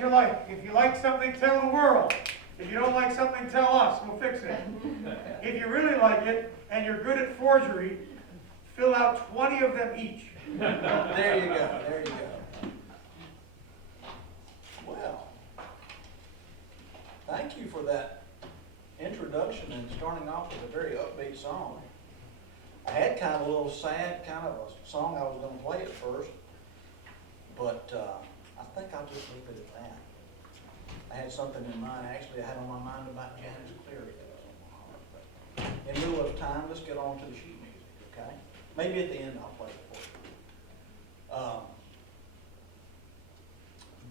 you like. If you like something, tell the world. If you don't like something, tell us. We'll fix it. If you really like it and you're good at forgery, fill out 20 of them each. There you go. There you go. Well, thank you for that introduction and starting off with a very upbeat song. I had kind of a little sad kind of a song I was going to play at first, but I think I'll just leave it at that. I had something in mind. Actually, I had on my mind about Janice Cleary. That was on my heart. But in lieu of time, let's get on to the sheet music, okay? Maybe at the end I'll play it for you.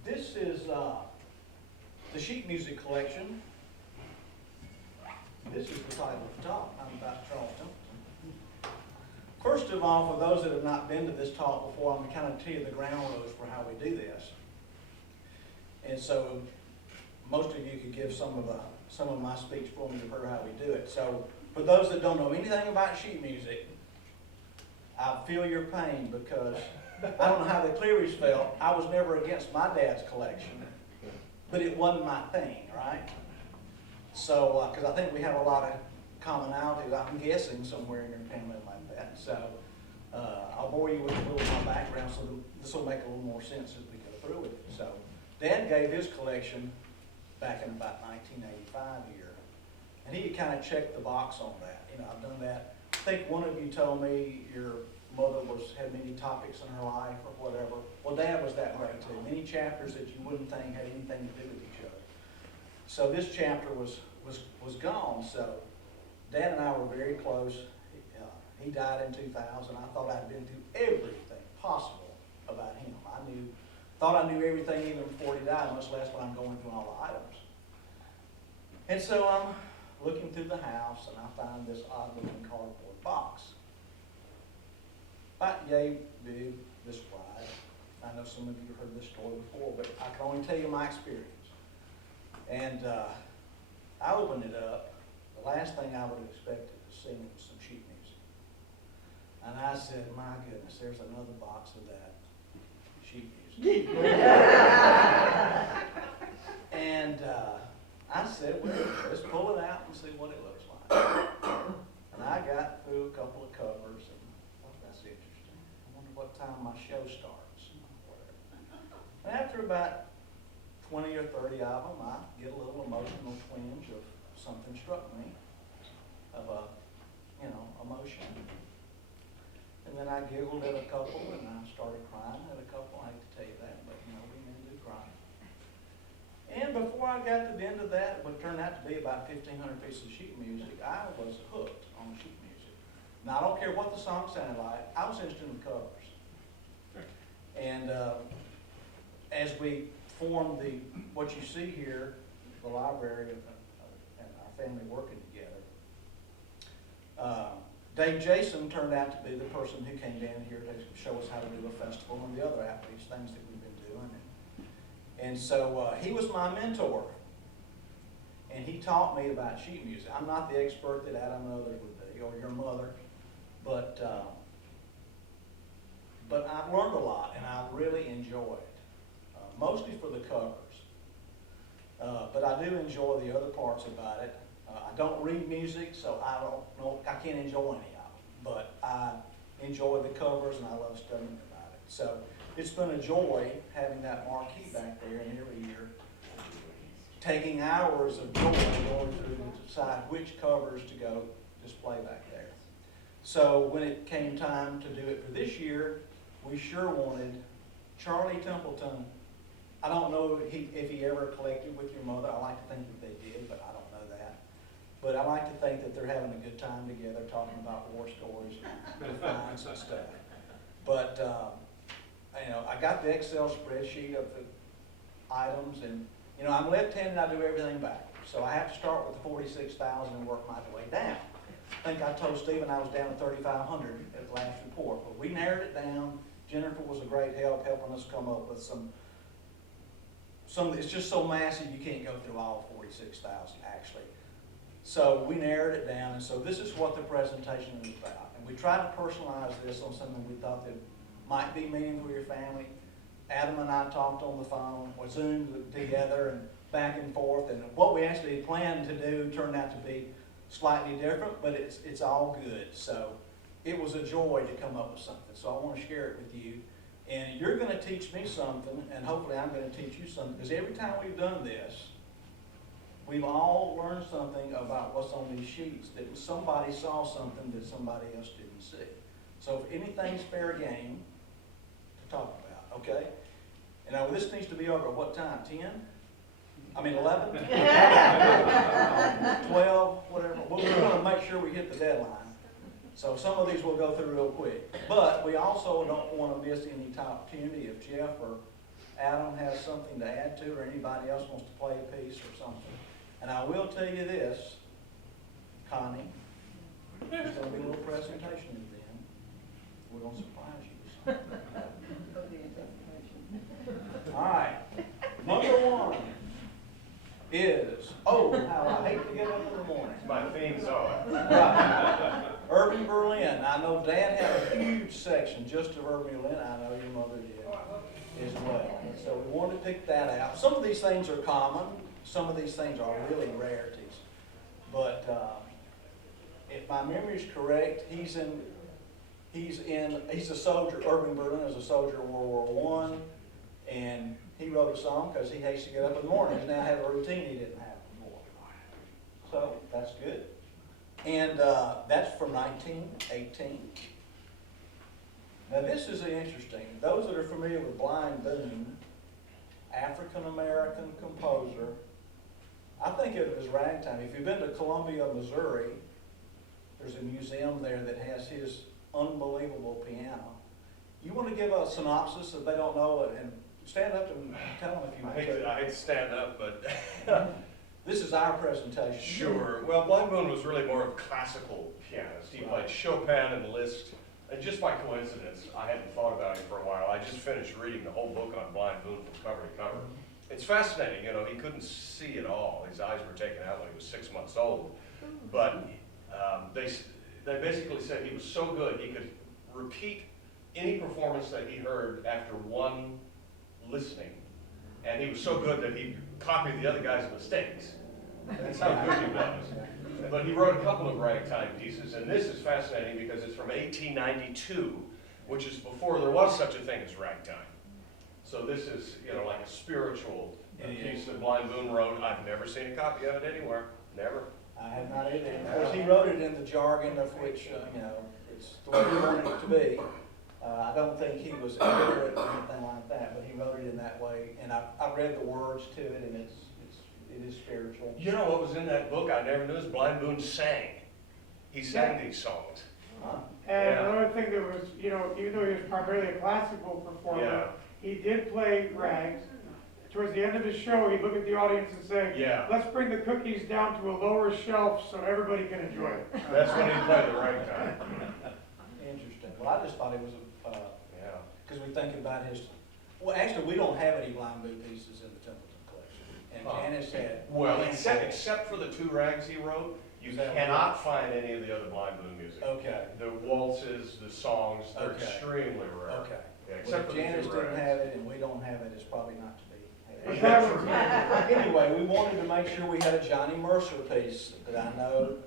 This is the sheet music collection. This is the title of the talk. I'm about Charles Templeton. First of all, for those that have not been to this talk before, I'm going to kind of tell you the ground rules for how we do this. And so most of you could give some of my speech for me to hear how we do it. So for those that don't know anything about sheet music, I feel your pain because I don't know how the Clearys felt. I was never against my dad's collection, but it wasn't my thing, right? So, because I think we have a lot of commonalities, I'm guessing, somewhere in your family like that. So I'll bore you with a little of my background so this will make a little more sense as we go through it. So Dad gave his collection back in about 1985 here, and he kind of checked the box on that. You know, I've done that. I think one of you told me your mother had many topics in her life or whatever. Well, Dad was that way too. Many chapters that you wouldn't think had anything to do with each other. So this chapter was gone. So Dad and I were very close. He died in 2000. I thought I'd been through everything possible about him. Thought I knew everything even before he died, much less when I'm going through all the items. And so I'm looking through the house, and I find this odd-looking cardboard box. About yay big, this wide. I know some of you have heard this story before, but I can only tell you my experience. And I opened it up. The last thing I would have expected to see was some sheet music. And I said, my goodness, there's another box of that sheet music. And I said, well, let's pull it out and see what it looks like. And I got through a couple of covers and thought, that's interesting. I wonder what time my show starts. And after about 20 or 30 of them, I get a little emotional twinge of something struck me, of emotion. And then I giggled at a couple, and I started crying at a couple. I hate to tell you that, but we men do cry. And before I got to the end of that, what turned out to be about 1,500 pieces of sheet music, I was hooked on sheet music. Now, I don't care what the song sounded like. I was interested in the covers. And as we formed what you see here, the library and our family working together, Dave Jason turned out to be the person who came down here to show us how to do a festival and the other outreach things that we've been doing. And so he was my mentor. And he taught me about sheet music. I'm not the expert that Adam and others would be, or your mother, but I've learned a lot, and I really enjoy it, mostly for the covers. But I do enjoy the other parts about it. I don't read music, so I can't enjoy any of it. But I enjoy the covers, and I love studying about it. So it's been a joy having that marquee back there, and every year taking hours of joy in order to decide which covers to go display back there. So when it came time to do it for this year, we sure wanted Charlie Templeton. I don't know if he ever collected with your mother. I like to think that they did, but I don't know that. But I like to think that they're having a good time together talking about war stories and finds and stuff. But, I got the Excel spreadsheet of the items, and, I'm left-handed and I do everything backwards. So I have to start with the 46,000 and work my way down. I think I told Stephen I was down to 3,500 at the last report, but we narrowed it down. Jennifer was a great help helping us come up with some, it's just so massive you can't go through all 46,000 actually. So we narrowed it down, and so this is what the presentation is about. And we tried to personalize this on something we thought that might be meaningful for your family. Adam and I talked on the phone, we Zoomed together and back and forth, and what we actually planned to do turned out to be slightly different, but it's all good. So it was a joy to come up with something. So I want to share it with you. And you're going to teach me something, and hopefully I'm going to teach you something, because every time we've done this, we've all learned something about what's on these sheets, that somebody saw something that somebody else didn't see. So if anything's fair game to talk about, okay? And now this needs to be over at what time, 10? I mean 11? 12, whatever. We're going to make sure we hit the deadline. So some of these we'll go through real quick. But we also don't want to miss any opportunity if Jeff or Adam has something to add to, or anybody else wants to play a piece or something. And I will tell you this, Connie, there's going to be a little presentation at the end. We're going to surprise you. All right. Number one is, oh, how I hate to get up in the morning. My theme song. Right. Urban Berlin. I know Dad had a huge section just of Urban Berlin. I know your mother did as well. So we wanted to pick that out. Some of these things are common. Some of these things are really rarities. But if my memory is correct, he's a soldier. Urban Berlin is a soldier in World War I, and he wrote a song because he hates to get up in the morning. He's now have a routine he didn't have before. So that's good. And that's from 1918. Now this is interesting. Those that are familiar with Blind Boone, African-American composer, I think of it as Ragtime. If you've been to Columbia, Missouri, there's a museum there that has his unbelievable piano. You want to give a synopsis if they don't know it, and stand up and tell them if you want to. I hate to stand up, but This is our presentation. sure. Well, Blind Boone was really more of a classical pianist. He played Chopin and Liszt, and just by coincidence, I hadn't thought about him for a while. I just finished reading the whole book on Blind Boone from cover to cover. It's fascinating, you know, he couldn't see at all. His eyes were taken out when he was 6 months old. But they basically said he was so good, he could repeat any performance that he heard after one listening. And he was so good that he copied the other guy's mistakes. That's how good he was. But he wrote a couple of ragtime pieces, and this is fascinating because it's from 1892, which is before there was such a thing as ragtime. So this is, you know, like a spiritual piece that Blind Boone wrote. I've never seen a copy of it anywhere. Never. I have not either. Of course, he wrote it in the jargon of which, you know, it's the way he wanted it to be. I don't think he was illiterate or anything like that, but he wrote it in that way. And I read the words to it, and it is spiritual. You know what was in that book I never knew is Blind Boone sang. He sang these songs. And Yeah. another thing that was, you know, even though he was primarily a classical performer, he did play rags. Towards the end of his show, he'd look at the audience and say, let's bring the cookies down to a lower shelf so everybody can enjoy it. That's when he played the ragtime. Interesting. Well, I just thought it was because we think about his. Well, actually, we don't have any Blind Boone pieces in the Templeton collection, and Janice had. Well, except for the two rags he wrote, you cannot find any of the other Blind Boone music. Okay. The waltzes, the songs, they're extremely rare. Okay. Yeah, Well, except if for the Janice two didn't rags. have it and we don't have it, it's probably not to be. But Anyway, we wanted to make sure we had a Johnny Mercer piece that I know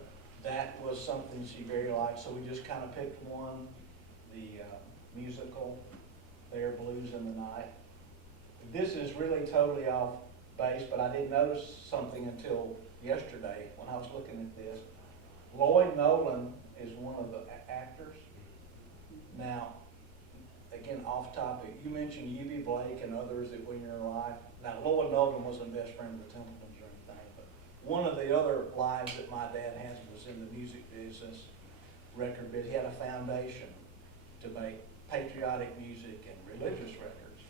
that was something she very liked, so we just kind of picked one, the musical, There Blues in the Night. This is really totally off base, but I did notice something until yesterday when I was looking at this. Lloyd Nolan is one of the actors. Now, again, off topic, you mentioned U.B. Blake and others that were in your life. Now, Lloyd Nolan wasn't best friend of the Templetons or anything, but one of the other lives that my dad has was in the music business, record bit. He had a foundation to make patriotic music and religious records.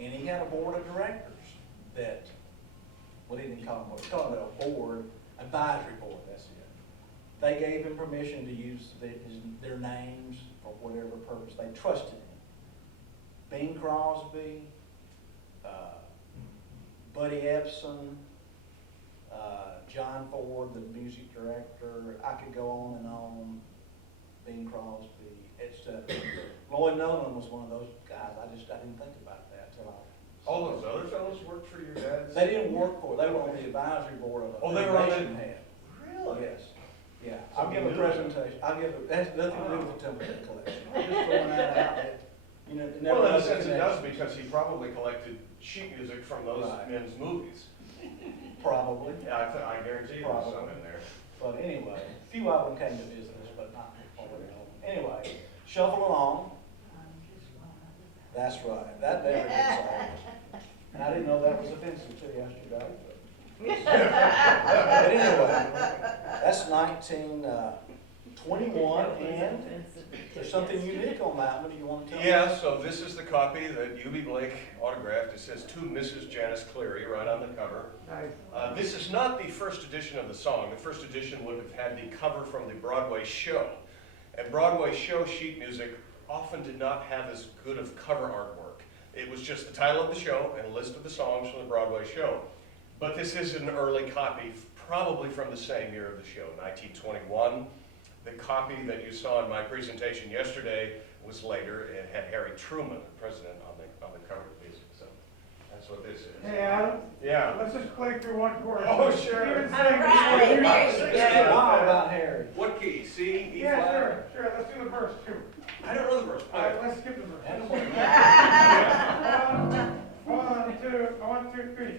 And he had a board of directors that, well, he didn't call them, he called it a board, advisory board, that's it. They gave him permission to use their names for whatever purpose. They trusted him. Bing Crosby, Buddy Epson, John Ford, the music director. I could go on and on. Bing Crosby, etc. Lloyd Nolan was one of those guys. I didn't think about that. All those other fellows worked for your dad's? They didn't work for it, they were on the advisory board of a Oh, they were on the- foundation had. Really? Yes, yeah. So I'll give you a knew presentation, that's nothing to do with the Templeton collection. I'm just throwing that out there. You know, it never Well, in a was a sense it does, connection. because he probably collected sheet music from those Right. men's movies. Probably, Yeah, I guarantee you there's some in there. but anyway, a few of them came to visit us, but not all of them. Anyway, shuffle along. That's right, that never gets old. And I didn't know that was offensive to yesterday, but anyway, that's 1921, and there's something unique on that one. Do you want to tell me? Yeah, so this is the copy that U.B. Blake autographed. It says, "To Mrs. Janice Cleary," right on the cover. Nice. This is not the first edition of the song. The first edition would have had the cover from the Broadway show. And Broadway show sheet music often did not have as good of cover artwork. It was just the title of the show and a list of the songs from the Broadway show. But this is an early copy, probably from the same year of the show, 1921. The copy that you saw in my presentation yesterday was later. It had Harry Truman, the president, on the cover of the music. So that's what this is. Hey, Adam, Yeah. let's just play through one chorus. Oh, sure. Even sing All right. before you There you sing. go. It's wild about Harry. What key? C, E Yeah, flat? sure, let's do the verse too. I don't know the verse. All right, let's skip the verse. And One, two, three.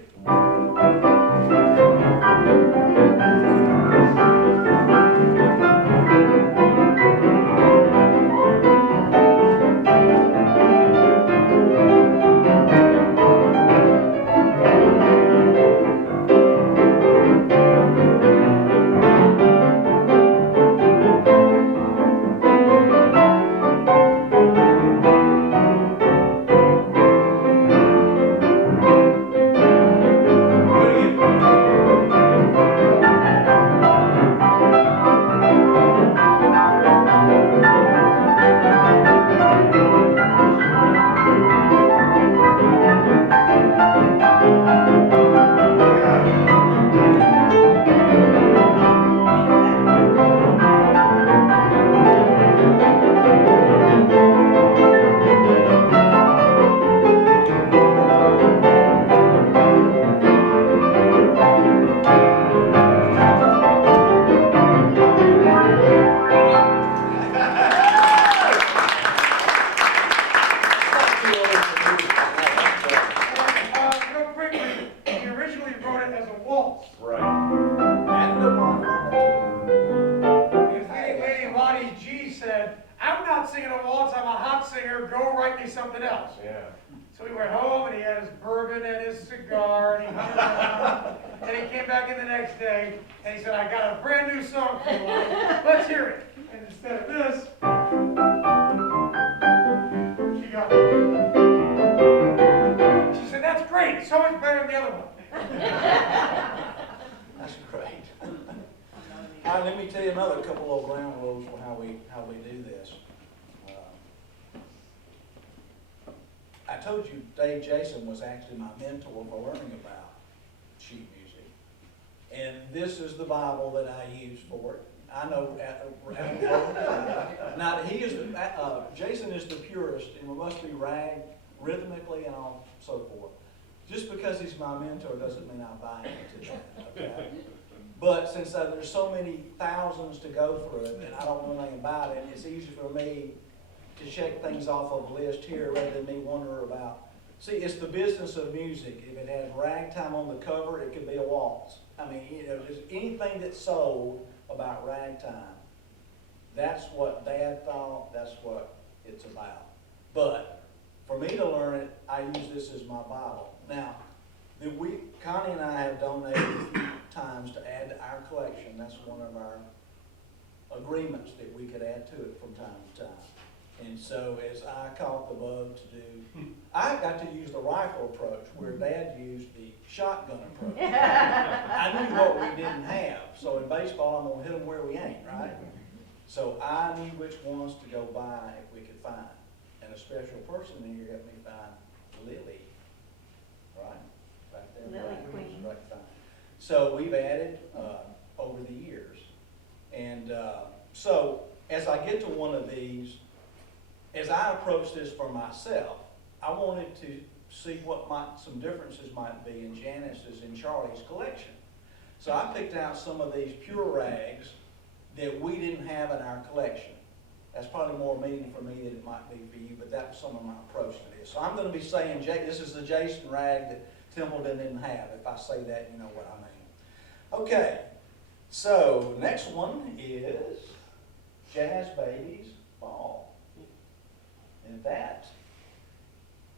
Real quickly, he originally wrote it as a waltz. Right. His lady Lottie G said, "I'm not singing a waltz, I'm a hot singer, go write me something else." Yeah. So he went home and he had his bourbon and his cigar and he hung around. And he came back in the next day and he said, "I got a brand new song for you, Lottie. Let's hear it." And instead of this, she got She said, "That's great, it's so much better than the other one." That's great. All right, let me tell you another couple of ground rules for how we do this. I told you Dave Jason was actually my mentor for learning about sheet music. And this is the Bible that I use for it. I know, now he is Jason is the purist, and we must be rag rhythmically and all so forth. Just because he's my mentor doesn't mean I buy into that, okay? But since there's so many thousands to go through, and I don't know anything about it, it's easy for me to check things off of a list here rather than me wonder about. See, it's the business of music. If it has Ragtime on the cover, it could be a waltz. I mean, you know, just anything that's sold about Ragtime, that's what Dad thought, that's what it's about. But for me to learn it, I use this as my Bible. Now, Connie and I have donated a few times to add to our collection. That's one of our agreements that we could add to it from time to time. And so as I caught the bug to do, I got to use the rifle approach where Dad used the shotgun approach. I knew what we didn't have. So in baseball, I'm gonna hit them where we ain't, right? So I knew which ones to go buy if we could find. And a special person in here helped me find Lily, right? Right there. Lily Queen. Right, fine. So we've added over the years. And so as I get to one of these, as I approach this for myself, I wanted to see what some differences might be in Janice's and Charlie's collection. So I picked out some of these pure rags that we didn't have in our collection. That's probably more meaning for me than it might be for you, but that was some of my approach to this. So I'm going to be saying, this is the Jason rag that Templeton didn't have. If I say that, you know what I mean. Okay, so next one is Jazz Baby's Ball. And that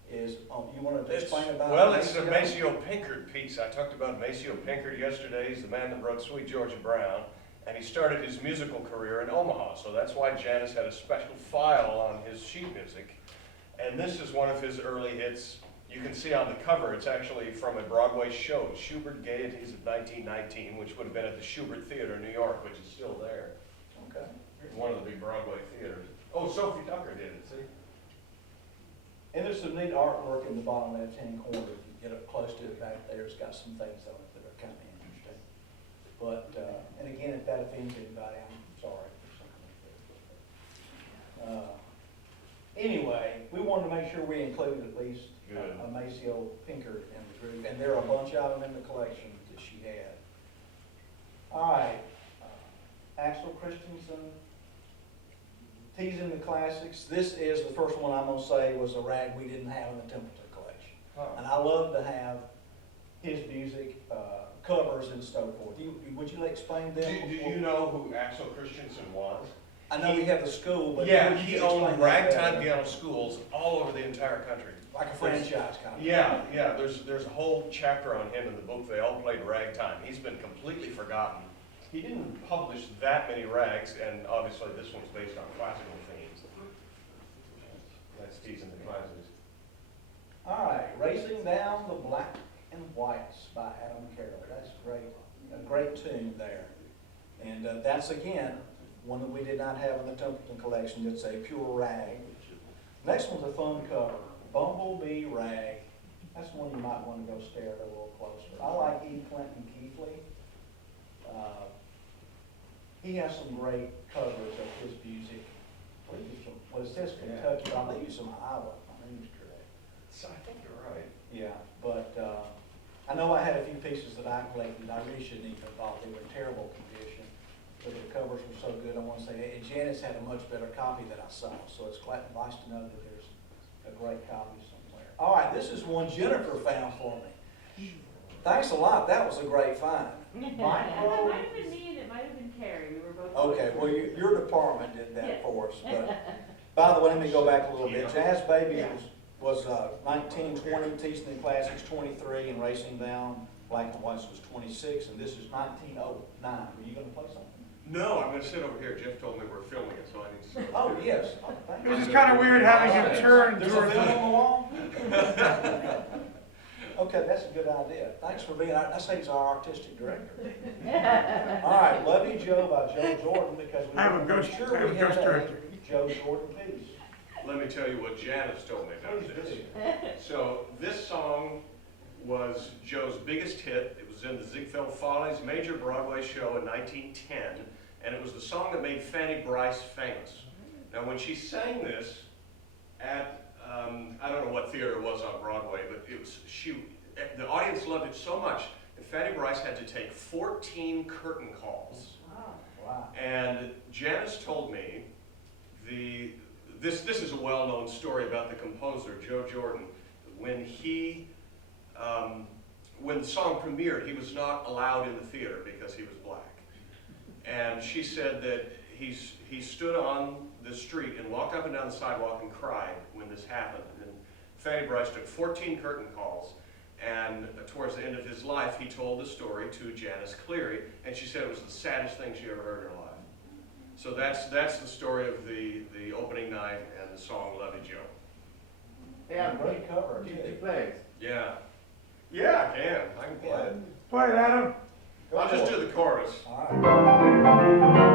is, you want to explain about it? Well, it's a Maceo Pinkard piece. I talked about Maceo Pinkard yesterday. He's the man that wrote Sweet Georgia Brown. And he started his musical career in Omaha, so that's why Janice had a special file on his sheet music. And this is one of his early hits. You can see on the cover, it's actually from a Broadway show, Schubert Gaieties of 1919, which would have been at the Schubert Theater in New York, which is still there. Okay. One of the big Broadway theaters. Oh, Sophie Tucker did it, see? And there's some neat artwork in the bottom left-hand corner. If you get up close to it back there, it's got some things on it that are kind of interesting. But, and again, if that offends anybody, I'm sorry for something like that. Anyway, we wanted to make sure we included at least a Maceo Pinkard in the group, and there are a bunch of them in the collection that she had. All right, Axel Christensen, Teasing the Classics. This is the first one I'm going to say was a rag we didn't have in the Templeton collection. And I love to have his music, covers and so forth. Would you explain them? Do you know who Axel Christensen was? I know we have the school, but yeah, he owned ragtime piano schools all over the entire country. Like a franchise kind of. Yeah. There's a whole chapter on him in the book. They all played ragtime. He's been completely forgotten. He didn't publish that many rags, and obviously this one's based on classical themes. That's Teasing the Classics. All right, Racing Down the Black and Whites by Adam Carroll. That's great, a great tune there. And that's, again, one that we did not have in the Templeton collection. It's a pure rag. Next one's a fun cover, Bumble Bee Rag. That's one you might want to go stare at a little closer. I like E. Clinton Keithley. He has some great covers of his music. I believe he's from, well, it says Kentucky, but I believe he's from Iowa, if my name is correct. So I think you're right. Yeah, but I know I had a few pieces that I collected. I really shouldn't even have bought. They were in terrible condition, but the covers were so good. I want to say, and Janice had a much better copy that I saw, so it's quite nice to know that there's a great copy somewhere. All right, this is one Jennifer found for me. Thanks a lot. That was a great find. It might have been me and it might have been Carrie. We were both. Okay, well, your department did that for us. But by the way, let me go back a little bit. Jazz Baby was 1920, Teasing the Classics 23, and Racing Down Black and Whites was 26, and this is 1909. Were you going to play something? No, I'm going to sit over here. Jeff told me we're filming it, so I need to sit over Oh, here. yes. Oh, thank It you. was just kind of weird having him turn There's a towards film the... on the wall? Okay, that's a good idea. Thanks for being, I say he's our artistic director. All right, Love You Joe by Joe Jordan, because we I have a want ghost- to make sure I have we a ghost had a director. Joe Jordan piece. Let me tell you what Janice told me about Please this. do. So this song was Joe's biggest hit. It was in the Ziegfeld Follies major Broadway show in 1910, and it was the song that made Fanny Brice famous. Now when she sang this at, I don't know what theater it was on Broadway, but it was, the audience loved it so much that Fanny Brice had to take 14 curtain calls. Wow. And Janice told me this is a well-known story about the composer, Joe Jordan. When when the song premiered, he was not allowed in the theater because he was black. And she said that he stood on the street and walked up and down the sidewalk and cried when this happened. And Fanny Brice took 14 curtain calls, and towards the end of his life, he told the story to Janice Cleary, and she said it was the saddest thing she ever heard in her life. So that's the story of the opening night and the song Love You Joe. Yeah, great cover. Yeah. Yeah, I can play it. Play it, Adam. I'll just do the chorus. All right.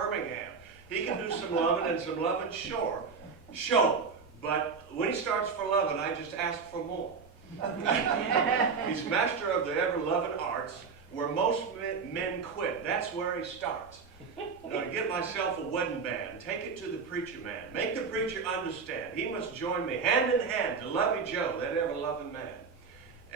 Birmingham. He can do some loving and some loving, sure. But when he starts for loving, I just ask for more. He's master of the ever-loving arts, where most men quit. That's where he starts. Get myself a wedding band, take it to the preacher man, make the preacher understand. He must join me hand in hand to Lovey Joe, that ever-loving man.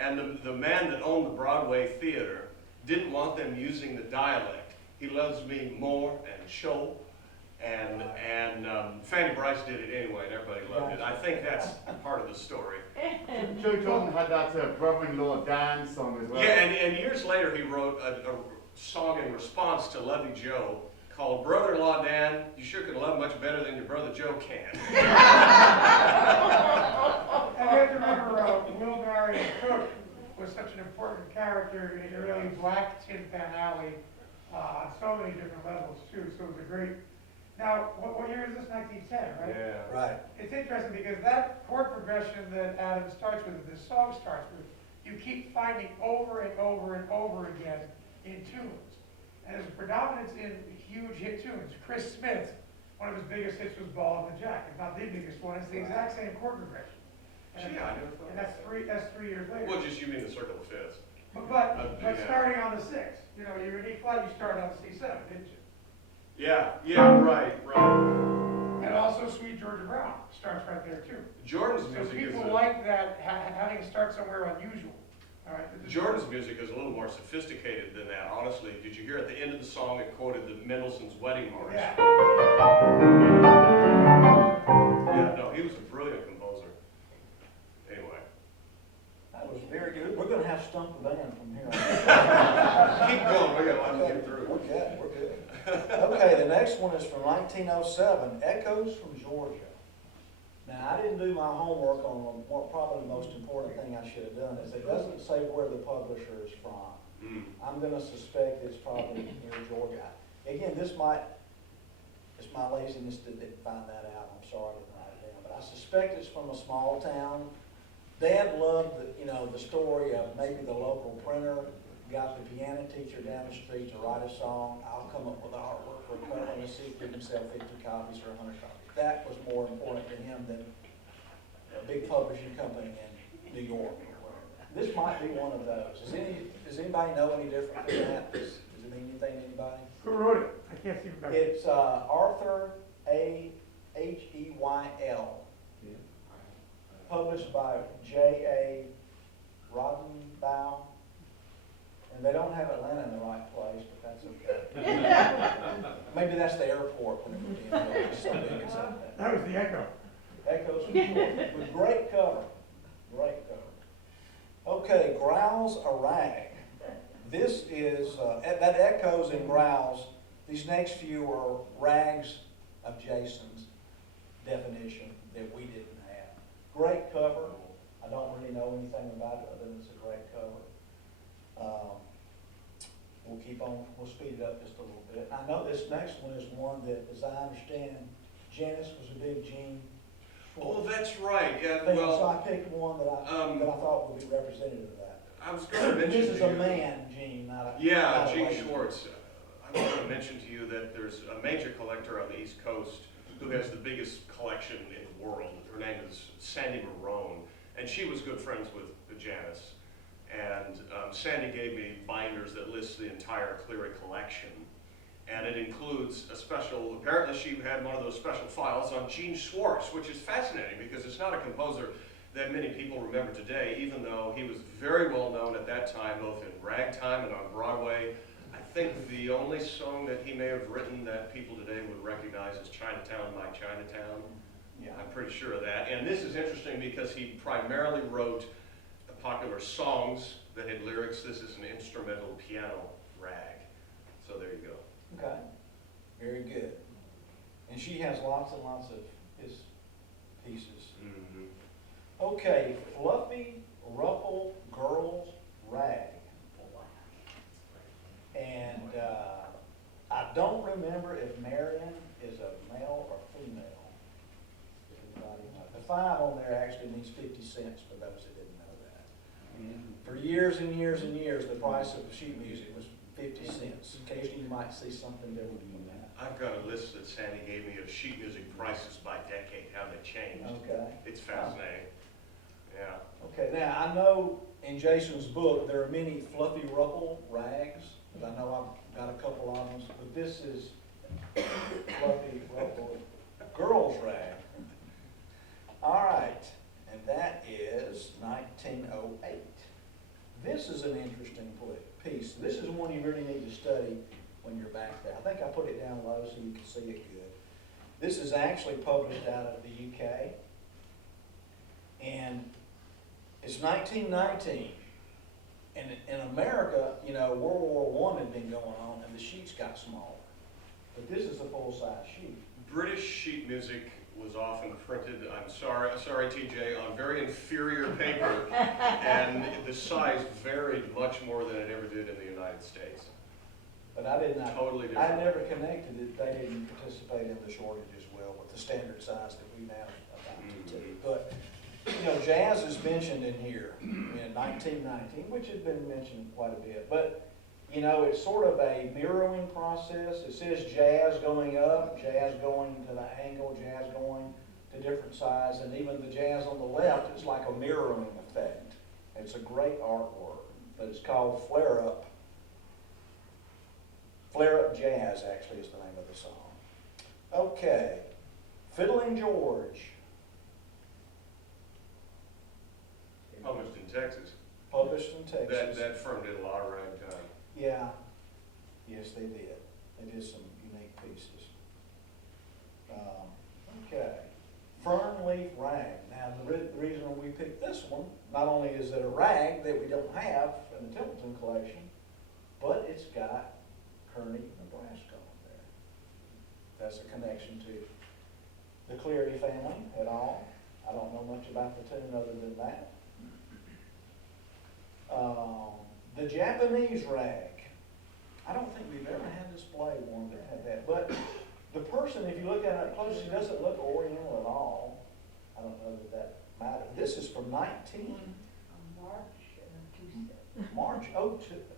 And the man that owned the Broadway theater didn't want them using the dialect. He loves me more and show. And Fanny Bryce did it anyway, and everybody loved it. I think that's part of the story. Joe Jordan had that brother-in-law Dan song as well. Yeah, and years later he wrote a song in response to Lovey Joe called Brother-in-Law Dan, you sure can love much better than your brother Joe can. And you have to remember, Will Marion Cook was such an important character in the early Black Tin Pan Alley on so many different levels too. So it was a great. Now, what year is this? 1910, right? Yeah. Right. It's interesting because that chord progression that Adam starts with, this song starts with, you keep finding over and over and over again in tunes. And there's a predominance in huge hit tunes. Chris Smith, one of his biggest hits was Ball and the Jack. If not the biggest one, it's the exact same chord progression. And, I never thought and that's 3 years later. Well, just you mean the circle of fifths. But starting on the 6th, you're in E flat, you started on C7, didn't you? Yeah, right. And also Sweet Georgia Brown starts right there too. Jordan's So music is people like that, having it start somewhere unusual. All right. Jordan's music is a little more sophisticated than that, honestly. Did you hear at the end of the song it quoted the Mendelssohn's Wedding March? Yeah. Yeah, no, he was a brilliant composer. Anyway. That was very good. We're gonna have to stump the band from here on. Keep going, we got a lot to get through. We're good. Okay, the next one is from 1907, Echoes from Georgia. Now, I didn't do my homework on what probably the most important thing I should have done is it doesn't say where the publisher is from. I'm gonna suspect it's probably near Georgia. Again, it's my laziness that didn't find that out. I'm sorry I didn't write it down, but I suspect it's from a small town. Dad loved the story of maybe the local printer got the piano teacher down the street to write a song. I'll come up with the artwork for a cover and see if we can sell 50 copies or 100 copies. That was more important to him than a big publishing company in New York or whatever. This might be one of those. Does anybody know any different than that? Does it mean anything to anybody? Who wrote it? I can't see it. It's Arthur A. H-E-Y-L. Published by J.A. Roddenbaugh. And they don't have Atlanta in the right place, but that's okay. Maybe that's the airport when it was being built. It's so big it's up there. That was the Echo. Echoes from Georgia. With great cover. Great cover. Okay, Growls a Rag. This is, that echoes and growls. These next few are rags of Jason's definition that we didn't have. Great cover. I don't really know anything about it other than it's a great cover. We'll speed it up just a little bit. I know this next one is one that, as I understand, Janice was a big Gene Schwartz. Oh, that's right. Yeah, So well, I picked one that I thought would be representative of that. I was going to mention This is to a you. man, Gene, not a. Yeah, not a Gene lady. Schwartz. I was going to mention to you that there's a major collector on the East Coast who has the biggest collection in the world. Her name is Sandy Marone, and she was good friends with Janice. And Sandy gave me binders that list the entire Cleary collection. And it includes a special, apparently she had one of those special files on Gene Schwartz, which is fascinating because it's not a composer that many people remember today, even though he was very well known at that time, both in Ragtime and on Broadway. I think the only song that he may have written that people today would recognize is Chinatown, My Chinatown. Yeah. I'm pretty sure of that. And this is interesting because he primarily wrote popular songs that had lyrics. This is an instrumental piano rag. So there you go. Okay, very good. And she has lots and lots of his pieces. Mm-hmm. Okay, Fluffy Ruffle Girls Rag. And I don't remember if Marion is a male or female. If anybody knows. The 5 on there actually means 50 cents for those that didn't know that. For years and years and years, the price of sheet music was 50 cents. Occasionally you might see something different from that. I've got a list that Sandy gave me of sheet music prices by decade, how they changed. Okay. It's fascinating. Yeah. Okay, now I know in Jason's book there are many fluffy ruffle rags, because I know I've got a couple of them, but this is fluffy ruffle girls rag. All right, and that is 1908. This is an interesting piece. This is one you really need to study when you're back there. I think I put it down low so you can see it good. This is actually published out of the UK. And it's 1919. And in America, you know, World War I had been going on and the sheets got smaller. But this is a full-size sheet. British sheet music was often printed, I'm sorry TJ, on very inferior paper, and the size varied much more than it ever did in the United States. But I did not. Totally different. I never connected it. They didn't participate in the shortage as well with the standard size that we now adopted to. But, you know, jazz is mentioned in here in 1919, which has been mentioned quite a bit. But, you know, it's sort of a mirroring process. It says jazz going up, jazz going to the angle, jazz going to different size, and even the jazz on the left is like a mirroring effect. It's a great artwork, but it's called Flare Up. Flare Up Jazz, actually, is the name of the song. Okay, Fiddling George. Published in Texas. Published in Texas. That firm did a lot of ragtime. Yeah, yes, they did. They did some unique pieces. Okay, Fern Leaf Rag. Now, the reason we picked this one, not only is it a rag that we don't have in the Templeton collection, but it's got Kearney, Nebraska on there. That's a connection to the Cleary family at all. I don't know much about the tune other than that. The Japanese rag. I don't think we've ever had displayed one that had that. But the person, if you look at it close, she doesn't look oriental at all. I don't know that that matters. This is from March 02,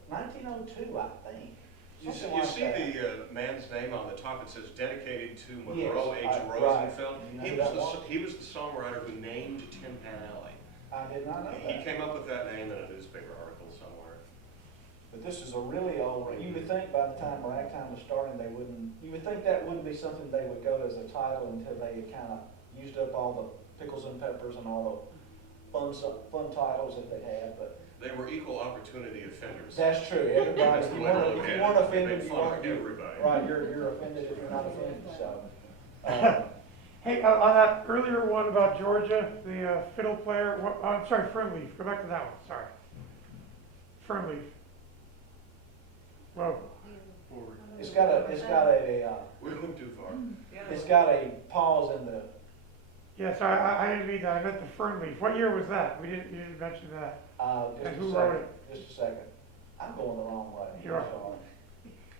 1902, I think. You Something like see that. the man's name on the top, it says dedicated to Monroe H. Right. Rosenfeld. You know He was the songwriter who named Tin Pan Alley. I did not know He that. came up with that name in a newspaper article somewhere. But this is a really old rag. You would think by the time Ragtime was starting, you would think that wouldn't be something they would go as a title until they had kind of used up all the pickles and peppers and all the fun titles that they had, but. They were equal opportunity offenders. That's true. Everybody, if you weren't offended, They you made fun weren't, of everybody. right, you're offended if you're not offended, so. Hey, on that earlier one about Georgia, the fiddle player, I'm sorry, Fernleaf, go back to that one, sorry. Fernleaf. Whoa. It's got a, We went too far. it's got a pause in the, Yeah, sorry, I didn't mean that, I meant the Fernleaf. What year was that? You didn't mention that. just And a who second, wrote it? just a second. I'm going the wrong way. You are. Sorry.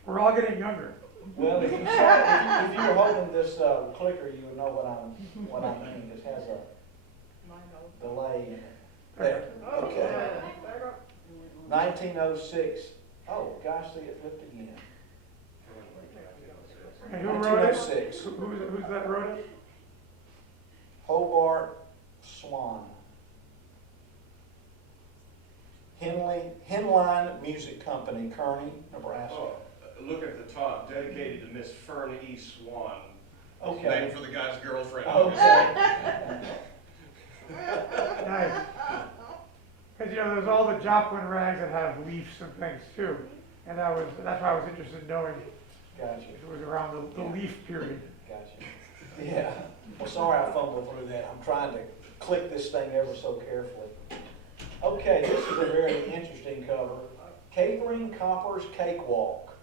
We're all getting younger. Well, if you were holding this clicker, you would know what I mean. It has a delay in it. There, okay. 1906. Oh, gosh, see, it flipped again. And who wrote it? 1906. Who's that wrote it? Hobart Swan. Henline Music Company, Kearney, Nebraska. Oh, look at the top, dedicated to Miss Fern E. Swan. Okay. Named for the guy's girlfriend. Okay. Nice. Because, you know, there's all the Joplin rags that have leaves and things too. And that's why I was interested in knowing Gotcha. if it was around the leaf period. Gotcha. Yeah. Well, sorry I fumbled through that. I'm trying to click this thing ever so carefully. Okay, this is a very interesting cover. Catherine Copper's Cakewalk,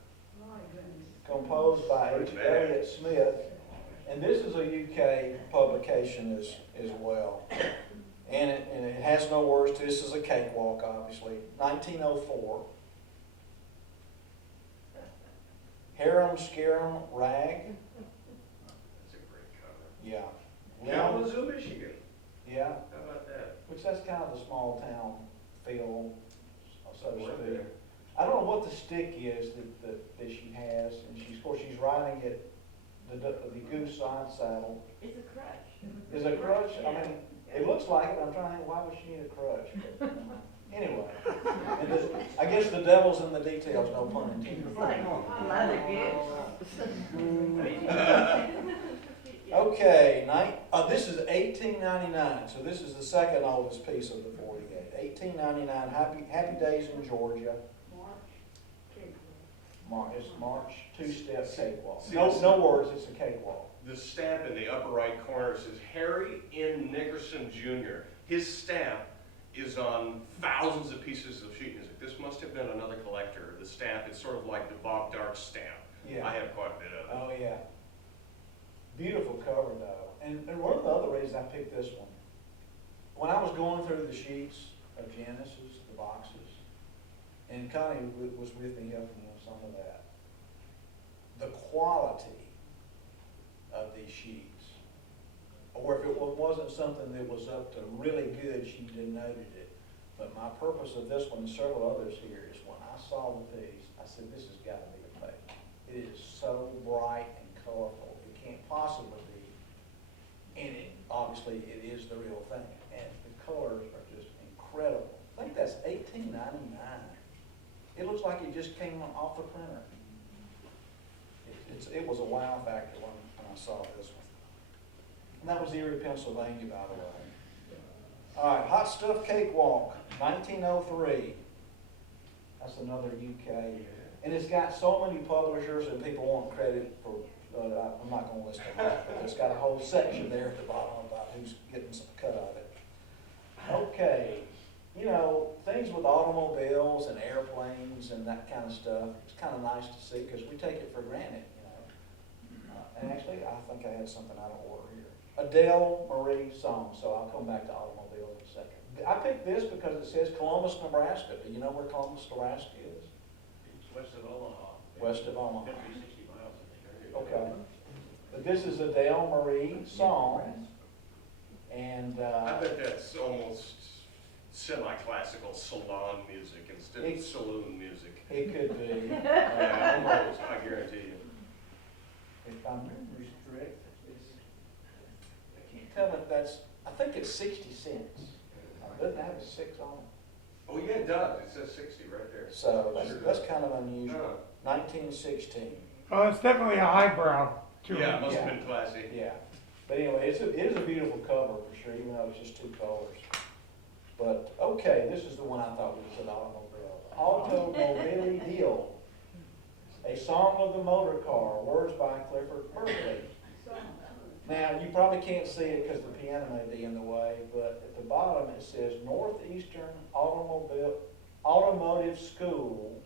composed by Elliott Smith. And this is a UK publication as well. And it has no words to it. This is a cakewalk, obviously. 1904. Harum Scarum Rag. That's a great cover. Yeah. Kalamazoo, Michigan. Yeah. How about that? Which that's kind of the small town feel, so to speak. I don't know what the stick is that she has, and of course, she's riding it, the goose side saddle. It's a crutch. Is it a crutch? I mean, it looks like it, I'm trying to think, why would she need a crutch? But, anyway, I guess the devil's in the details, no pun intended. It's like leather goods. Okay, this is 1899, so this is the second oldest piece of the 48. 1899, Happy Days in Georgia. It's March, two-step cakewalk. No words, it's a cakewalk. The stamp in the upper right corner says Harry N. Nickerson Jr. His stamp is on thousands of pieces of sheet music. This must have been another collector. The stamp is sort of like the Bob Dark stamp. Yeah. I have quite a bit of it. Oh, yeah. Beautiful cover, though. And one of the other reasons I picked this one, when I was going through the sheets of Janice's, the boxes, and Connie was with me helping me on some of that, the quality of these sheets, or if it wasn't something that was up to really good, she denoted it. But my purpose of this one and several others here is when I saw the piece, I said, this has got to be a fake. It is so bright and colorful. It can't possibly be. And obviously it is the real thing. And the colors are just incredible. I think that's $18.99. It looks like it just came off the printer. It was a wow factor when I saw this one. And that was Erie, Pennsylvania, by the way. All right, Hot Stuff Cakewalk, 1903. That's another UK. And it's got so many publishers and people want credit for, I'm not going to list them all, but it's got a whole section there at the bottom about who's getting some cut of it. Okay, you know, things with automobiles and airplanes and that kind of stuff, it's kind of nice to see because we take it for granted, you know. And actually, I think I had something out of order here. Adele Marie song, so I'll come back to automobiles in a second. I picked this because it says Columbus, Nebraska. Do you know where Columbus, Nebraska is? It's west of Omaha. West of Omaha. 50, 60 miles, I think. Okay. But this is Adele Marie song. And I bet that's almost semi-classical salon music instead of saloon music. it could be. Yeah, almost, I guarantee you. If my memory's correct, I can't tell if that's, I think it's 60 cents. Doesn't it have a 6 on it? Oh, yeah, it does. It says 60 right there. So Sure that's does. kind of unusual. Huh. 1916. Well, it's definitely a highbrow to Yeah, it it. must have Yeah. been classy. Yeah. But anyway, it is a beautiful cover for sure, even though it's just 2 colors. But, okay, this is the one I thought was an automobile. Automobile Deal. A Song of the Motor Car, words by Clifford Berkeley. Now, you probably can't see it because the piano may be in the way, but at the bottom it says Northeastern Automotive School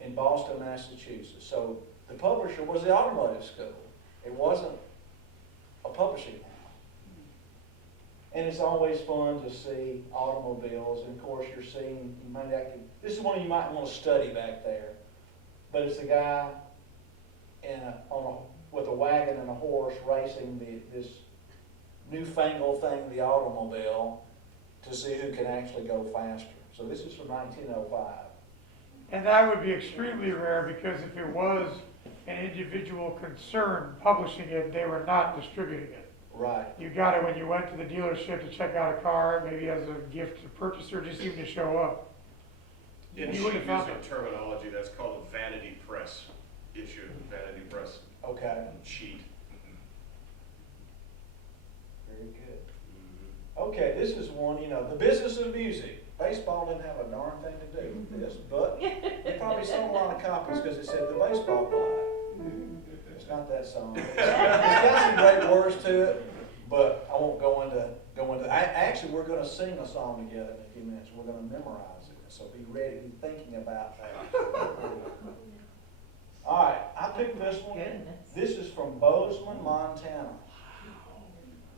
in Boston, Massachusetts. So the publisher was the automotive school. It wasn't a publishing house. And it's always fun to see automobiles, and of course you're seeing, this is one you might want to study back there, but it's a guy with a wagon and a horse racing this newfangled thing, the automobile, to see who can actually go faster. So this is from 1905. And that would be extremely rare because if it was an individual concern publishing it, they were not distributing it. Right. You got it when you went to the dealership to check out a car, maybe as a gift to purchaser, just even to show up. In You sheet wouldn't have found music terminology, that's called a vanity press issue, vanity press Okay. sheet. Very good. Okay, this is one, the business of music. Baseball didn't have a darn thing to do with this, but you probably sold a lot of copies because it said the baseball glide. It's not that song. It's got some great words to it, but I won't go into. Actually, we're going to sing a song together in a few minutes. We're going to memorize it, so be ready, be thinking about that. All right, I picked this one. Goodness. This is from Bozeman, Montana.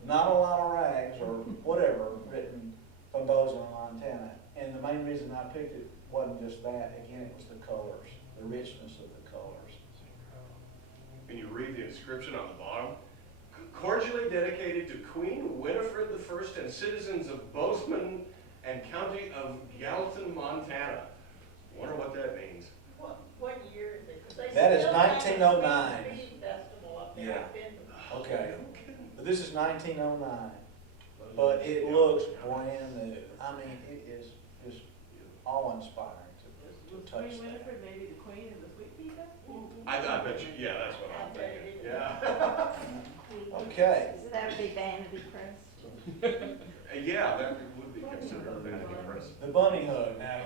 Not a lot of rags or whatever written from Bozeman, Montana. And the main reason I picked it wasn't just that. Again, it was the colors, the richness of the colors. Can you read the inscription on the bottom? Cordially dedicated to Queen Winifred I and citizens of Bozeman and County of Gallatin, Montana. Wonder what that means. What year is it? 'Cause they That is still have a 1909. Speed Festival up there. Yeah. I've been to- Okay, but this is 1909, but it looks brand new. I mean, it is just awe-inspiring to Was touch Queen that. Winifred maybe the queen of the Sweet Pea Festival? I bet you, yeah, that's what I'm I bet thinking, it is. yeah. Okay, So that would be Vanity Press. Yeah, that would be considered a vanity press. the bunny hug. Now,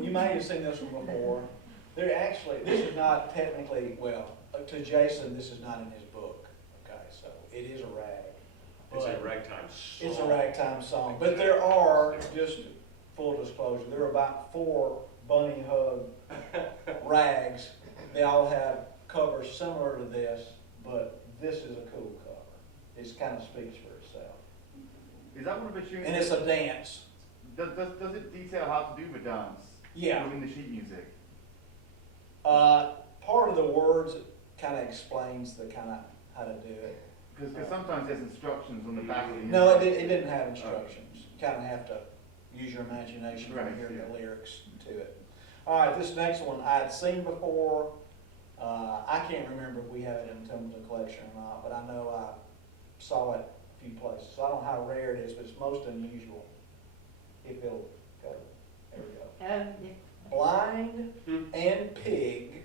you may have seen this one before. They're actually, this is not technically, well, to Jason, this is not in his book, okay, so it is a rag. It's a But ragtime song. It's a ragtime song, but there are, just full disclosure, there are about 4 bunny hug rags. They all have covers similar to this, but this is a cool cover. It kind of speaks for itself. Is that one of the tunes? And it's a dance. Does it detail how to do the dance? Yeah. Within the sheet music? Part of the words kind of explains the kind of how to do it. Because sometimes there's instructions on the back of the No, music. it didn't have instructions. You kind of have to use your imagination when Right, you're hearing yeah. the lyrics to it. All right, this next one I'd seen before. I can't remember if we have it in the Templeton collection or not, but I know I saw it a few places. So I don't know how rare it is, but it's most unusual. If it'll go, there we go. Yeah. Blind and Pig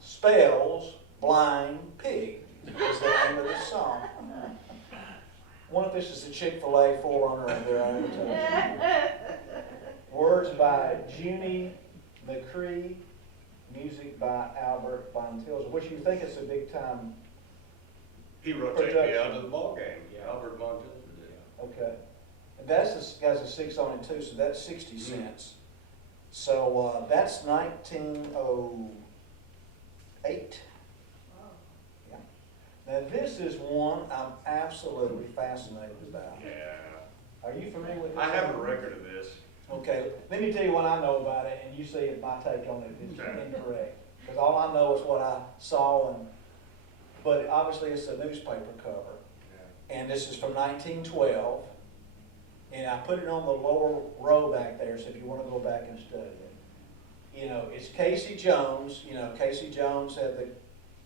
spells blind pig is the name of this song. Wonder if this is the Chick-fil-A forerunner of their advertising. Words by Junie McCree, music by Albert Von Tilson, which you think it's a big time, He wrote Take Me Out to the Ball Game, Albert Montillo did. okay. And that's, has a 6 on it too, so that's 60 cents. So, that's 1908. Yeah. Now, this is one I'm absolutely fascinated about. Yeah. Are you familiar with this? I have a record of this. Okay, let me tell you what I know about it, and you see if my take on it is Okay. incorrect. Because all I know is what I saw, but obviously it's a newspaper cover. And this is from 1912, and I put it on the lower row back there, so if you want to go back and study it. You know, it's Casey Jones. You know, Casey Jones had the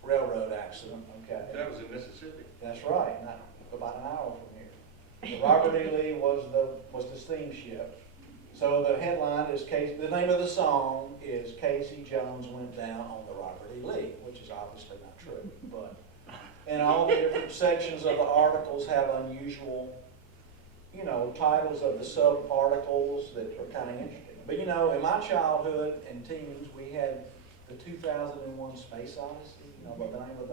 railroad accident, okay? That was in Mississippi. That's right, not about an hour from here. The Robert E. Lee was the steamship. So the headline is the name of the song is Casey Jones Went Down on the Robert E. Lee, which is obviously not true, but. And all the different sections of the articles have unusual, you know, titles of the sub-articles that are kind of interesting. But you know, in my childhood and teens, we had the 2001 Space Odyssey, you know, by the name of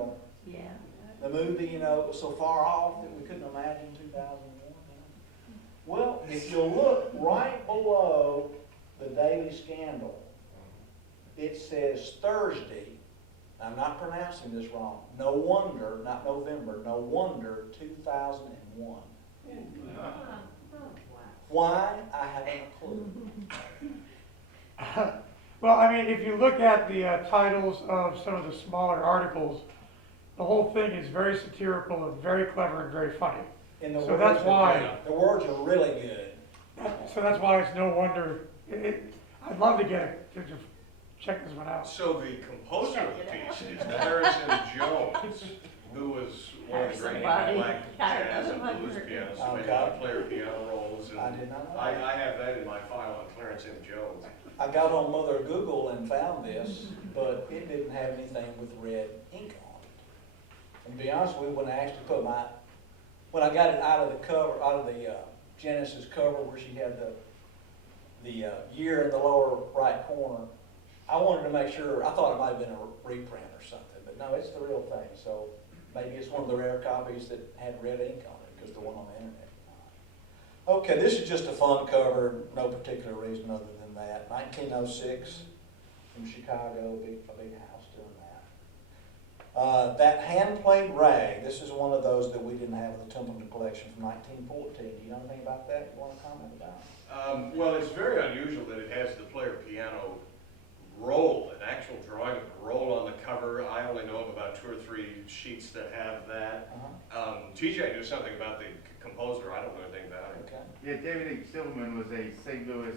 the movie, you know, it was so far off that we couldn't imagine 2001. Well, if you look right below the Daily Scandal, it says Thursday, I'm not pronouncing this wrong, no wonder, not November, no wonder 2001. Why? I haven't a clue. Well, I mean, if you look at the titles of some of the smaller articles, the whole thing is very satirical and very clever and very funny. And the So words that's are why- great. The words are really good. So that's why it's no wonder, I'd love to get it, to just check this one out. So the composer of the piece is Clarence Jones, who was one of the great Somebody black kind of jazz and wondered. blues pianists, Oh, who made a God. lot of player piano rolls. And I did not know I that. have that in my file on Clarence M. Jones. I got on Mother Google and found this, but it didn't have anything with red ink on it. And to be honest with you, when I actually when I got it out of the cover, out of the Genesis cover where she had the year in the lower right corner, I wanted to make sure, I thought it might have been a reprint or something, but no, it's the real thing. So maybe it's one of the rare copies that had red ink on it, because the one on the internet did not. Okay, this is just a fun cover, no particular reason other than that. 1906 from Chicago, a big house doing that. That hand-played rag, this is one of those that we didn't have in the Templeton collection from 1914. Do you know anything about that you want to comment about? Well, it's very unusual that it has the player piano roll, an actual drawing of a roll on the cover. I only know of about 2 or 3 sheets that have that. TJ knew something about the composer. I don't know anything about it. Okay. Yeah, David H. Silverman was a St. Louis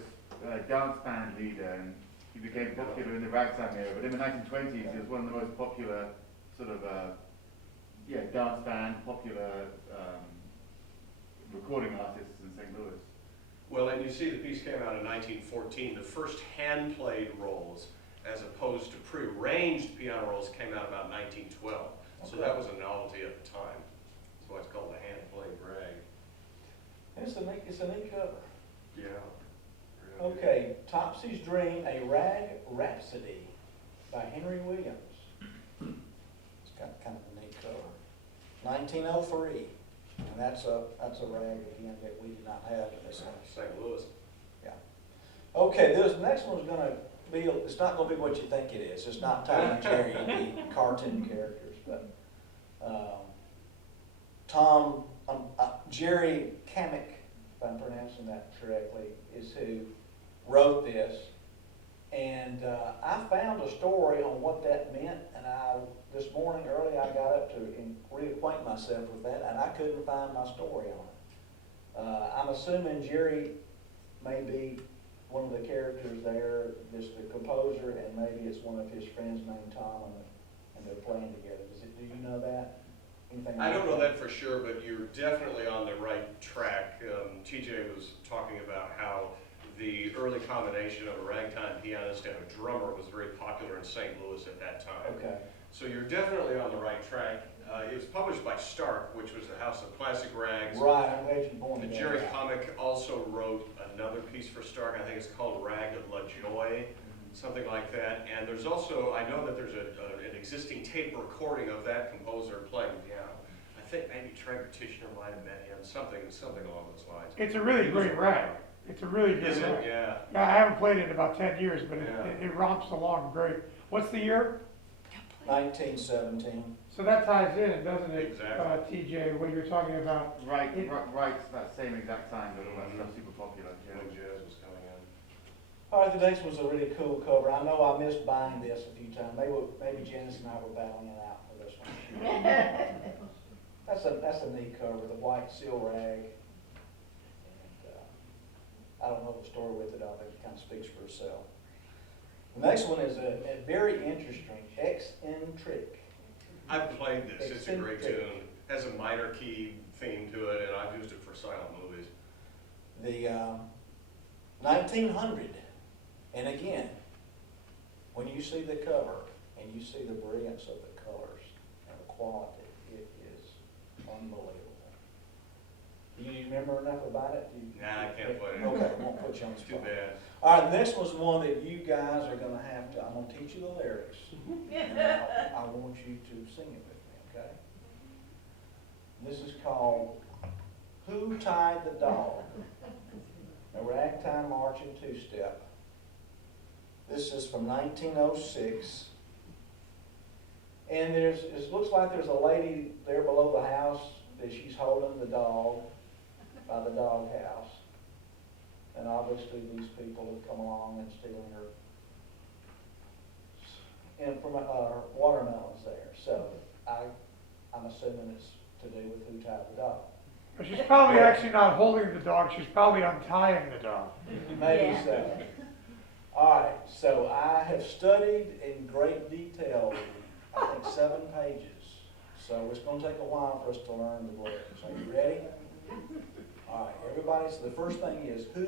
dance band leader, and he became popular in the ragtime era, but in the 1920s he was one of the most popular sort of, dance band, popular recording artists in St. Louis. Well, and you see the piece came out in 1914. The first hand-played rolls, as opposed to pre-arranged piano rolls, came out about 1912. So that was a novelty at the time. That's why it's called the hand-played rag. It's a neat cover. Yeah. Okay, Topsy's Dream, a Rag Rhapsody by Henry Williams. It's got kind of a neat cover. 1903, and that's a rag again that we did not have in this house. St. Louis. Yeah. Okay, this next one's gonna be, it's not gonna be what you think it is. It's not Tom and Jerry, the cartoon characters, but Jerry Kamek, if I'm pronouncing that correctly, is who wrote this. And I found a story on what that meant, and this morning early I got up to reacquaint myself with that, and I couldn't find my story on it. I'm assuming Jerry may be one of the characters there, just the composer, and maybe it's one of his friends named Tom, and they're playing together. Do you know that? Anything I don't know that for sure, but you're definitely on the right track. TJ was talking about how the early combination of a ragtime pianist and a drummer was very popular in St. Louis at that time. Okay. So you're definitely on the right track. It was published by Stark, which was the house of classic rags. Right, I'm glad you pointed that Jerry out. Kamek also wrote another piece for Stark. I think it's called Rag La Joy, something like that. And there's also, I know that there's an existing tape recording of that composer playing piano. I think maybe Trey Petitioner might have met him, something along those lines. It's a really great rag. It's a really good Is it? rag. Yeah. Yeah, I haven't played it in about 10 years, but Yeah. it romps along great. What's the year? 1917. So that ties in, doesn't it, Exactly. TJ, what you're talking about? Right, that same exact time that all that stuff's super popular. When jazz was coming in. All right, the next one's a really cool cover. I know I missed buying this a few times. Maybe Janice and I were battling it out for this one. That's a neat cover, the white seal rag. And, I don't know the story with it, I think it kind of speaks for itself. The next one is a very interesting, Eccentric. I've played this. It's a great Eccentric. tune. Has a minor key theme to it, and I've used it for silent movies. The 1900, and again, when you see the cover and you see the brilliance of the colors and the quality, it is unbelievable. Do you remember enough about it? Nah, I can't play it. Okay, I won't put you on the It's too spot. bad. All right, the next one's one that you guys are gonna have to, I'm gonna teach you the lyrics. And I want you to sing it with me, okay? This is called Who Tied the Dog? A Ragtime Marching Two-Step. This is from 1906. And it looks like there's a lady there below the house that she's holding the dog by the doghouse. And obviously these people have come along and stealing her watermelons there. So I'm assuming it's to do with Who Tied the Dog. But she's probably actually not holding the dog, she's probably untying the dog. Maybe so. All right, so I have studied in great detail, I think 7 pages. So it's going to take a while for us to learn the lyrics. Are you ready? All right, everybody, so the first thing is, who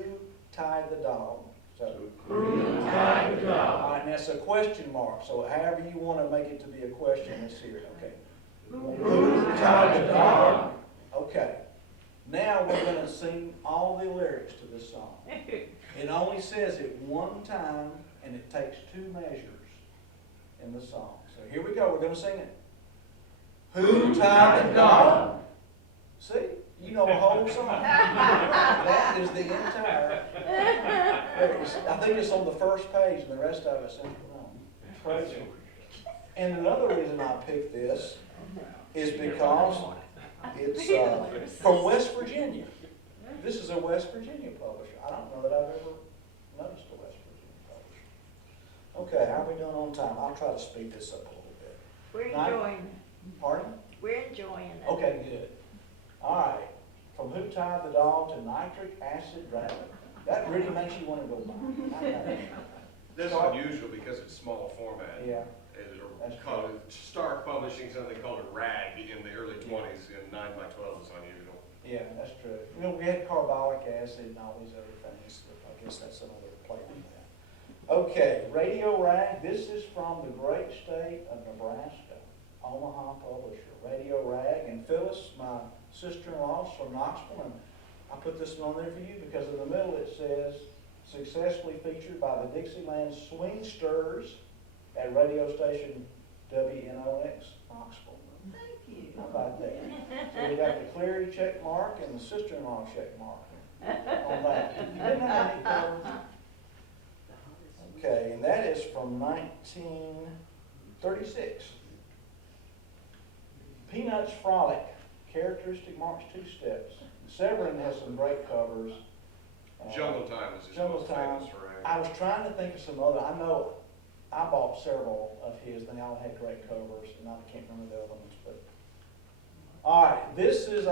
tied the dog? So, Who tied the dog? all right, and that's a question mark, so however you want to make it to be a question, let's hear it, okay? Who tied the dog? Okay, now we're going to sing all the lyrics to this song. It only says it one time, and it takes 2 measures in the song. So here we go, we're going to sing it. Who tied the dog? See, you know the whole song. That is the entire. I think it's on the first page, and the rest of it's crazy. And another reason I picked this is because it's from West Virginia. This is a West Virginia publisher. I don't know that I've ever noticed a West Virginia publisher. Okay, how are we doing on time? I'll try to speed this up a little bit. We're enjoying, Pardon? we're enjoying it. Okay, good. All right. From Who Tied the Dog to Nitric Acid Rabbit. That really makes you want to go buy it. That's Star- unusual because it's small format. Yeah, Or That's called Stark Publishing, something called it Rag in the early 20s, and 9x12 is unusual. yeah, that's true. You know, we had carbolic acid and all these other things, but I guess that's another play on that. Okay, Radio Rag, this is from the great state of Nebraska, Omaha publisher, Radio Rag, and Phyllis, my sister-in-law, is from Knoxville, and I put this one on there for you because in the middle it says, successfully featured by the Dixieland Swingsters at radio station WNOX Knoxville. Thank you. How about that? So we got the Cleary check mark and the sister-in-law check mark on that. You didn't have any covers? Okay, and that is from 1936. Peanuts Frolic, characteristic march 2 steps. Severin has some great covers. Jungle Time is his Jungle most Time. famous for Rag. I was trying to think of some other, I know I bought several of his, they all had great covers, and I can't remember the other ones, but. All right, this has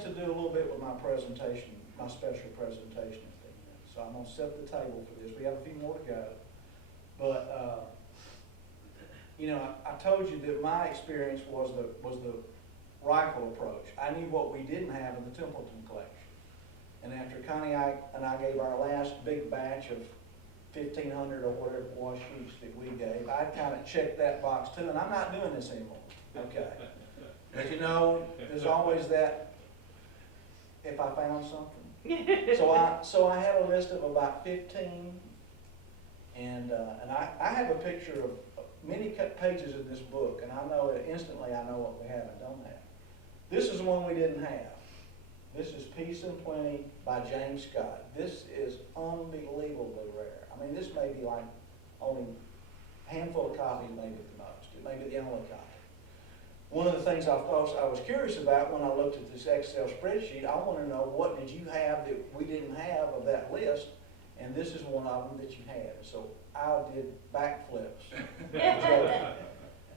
to do a little bit with my presentation, my special presentation at the end. So I'm gonna set the table for this. We have a few more to go. But, you know, I told you that my experience was the rifle approach. I knew what we didn't have in the Templeton collection. And after Connie and I gave our last big batch of 1,500 or whatever it was shoots that we gave, I kind of checked that box too, and I'm not doing this anymore, okay? But you know, there's always that, if I found something. So I have a list of about 15, and I have a picture of many pages in this book, and I know it instantly, I know what we have and don't have. This is one we didn't have. This is Peace and Plenty by James Scott. This is unbelievably rare. I mean, this may be like only a handful of copies, maybe at the most. It may be the only copy. One of the things I was curious about when I looked at this Excel spreadsheet, I want to know what did you have that we didn't have of that list, and this is one of them that you had. So I did backflips.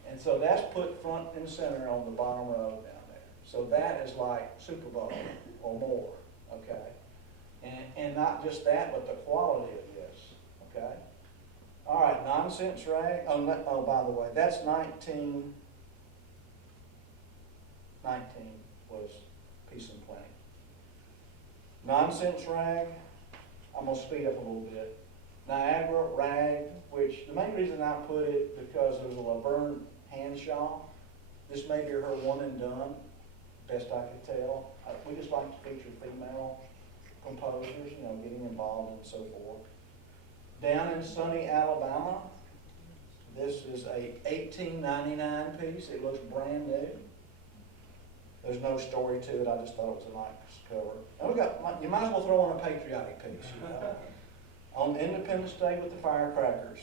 And so that's put front and center on the bottom row down there. So that is like Super Bowl or more, okay? And not just that, but the quality of this, okay? All right, Nonsense Rag. Oh, by the way, that's 19 was Peace and Plenty. Nonsense Rag, I'm gonna speed up a little bit. Niagara Rag, which the main reason I put it because of the Laverne Hanshaw. This may be her one and done, best I could tell. We just like to feature female composers, you know, getting involved and so forth. Down in sunny Alabama, this is a $18.99 piece. It looks brand new. There's no story to it. I just thought it was a nice cover. And you might as well throw on a patriotic piece. You know? On Independence Day with the Firecrackers,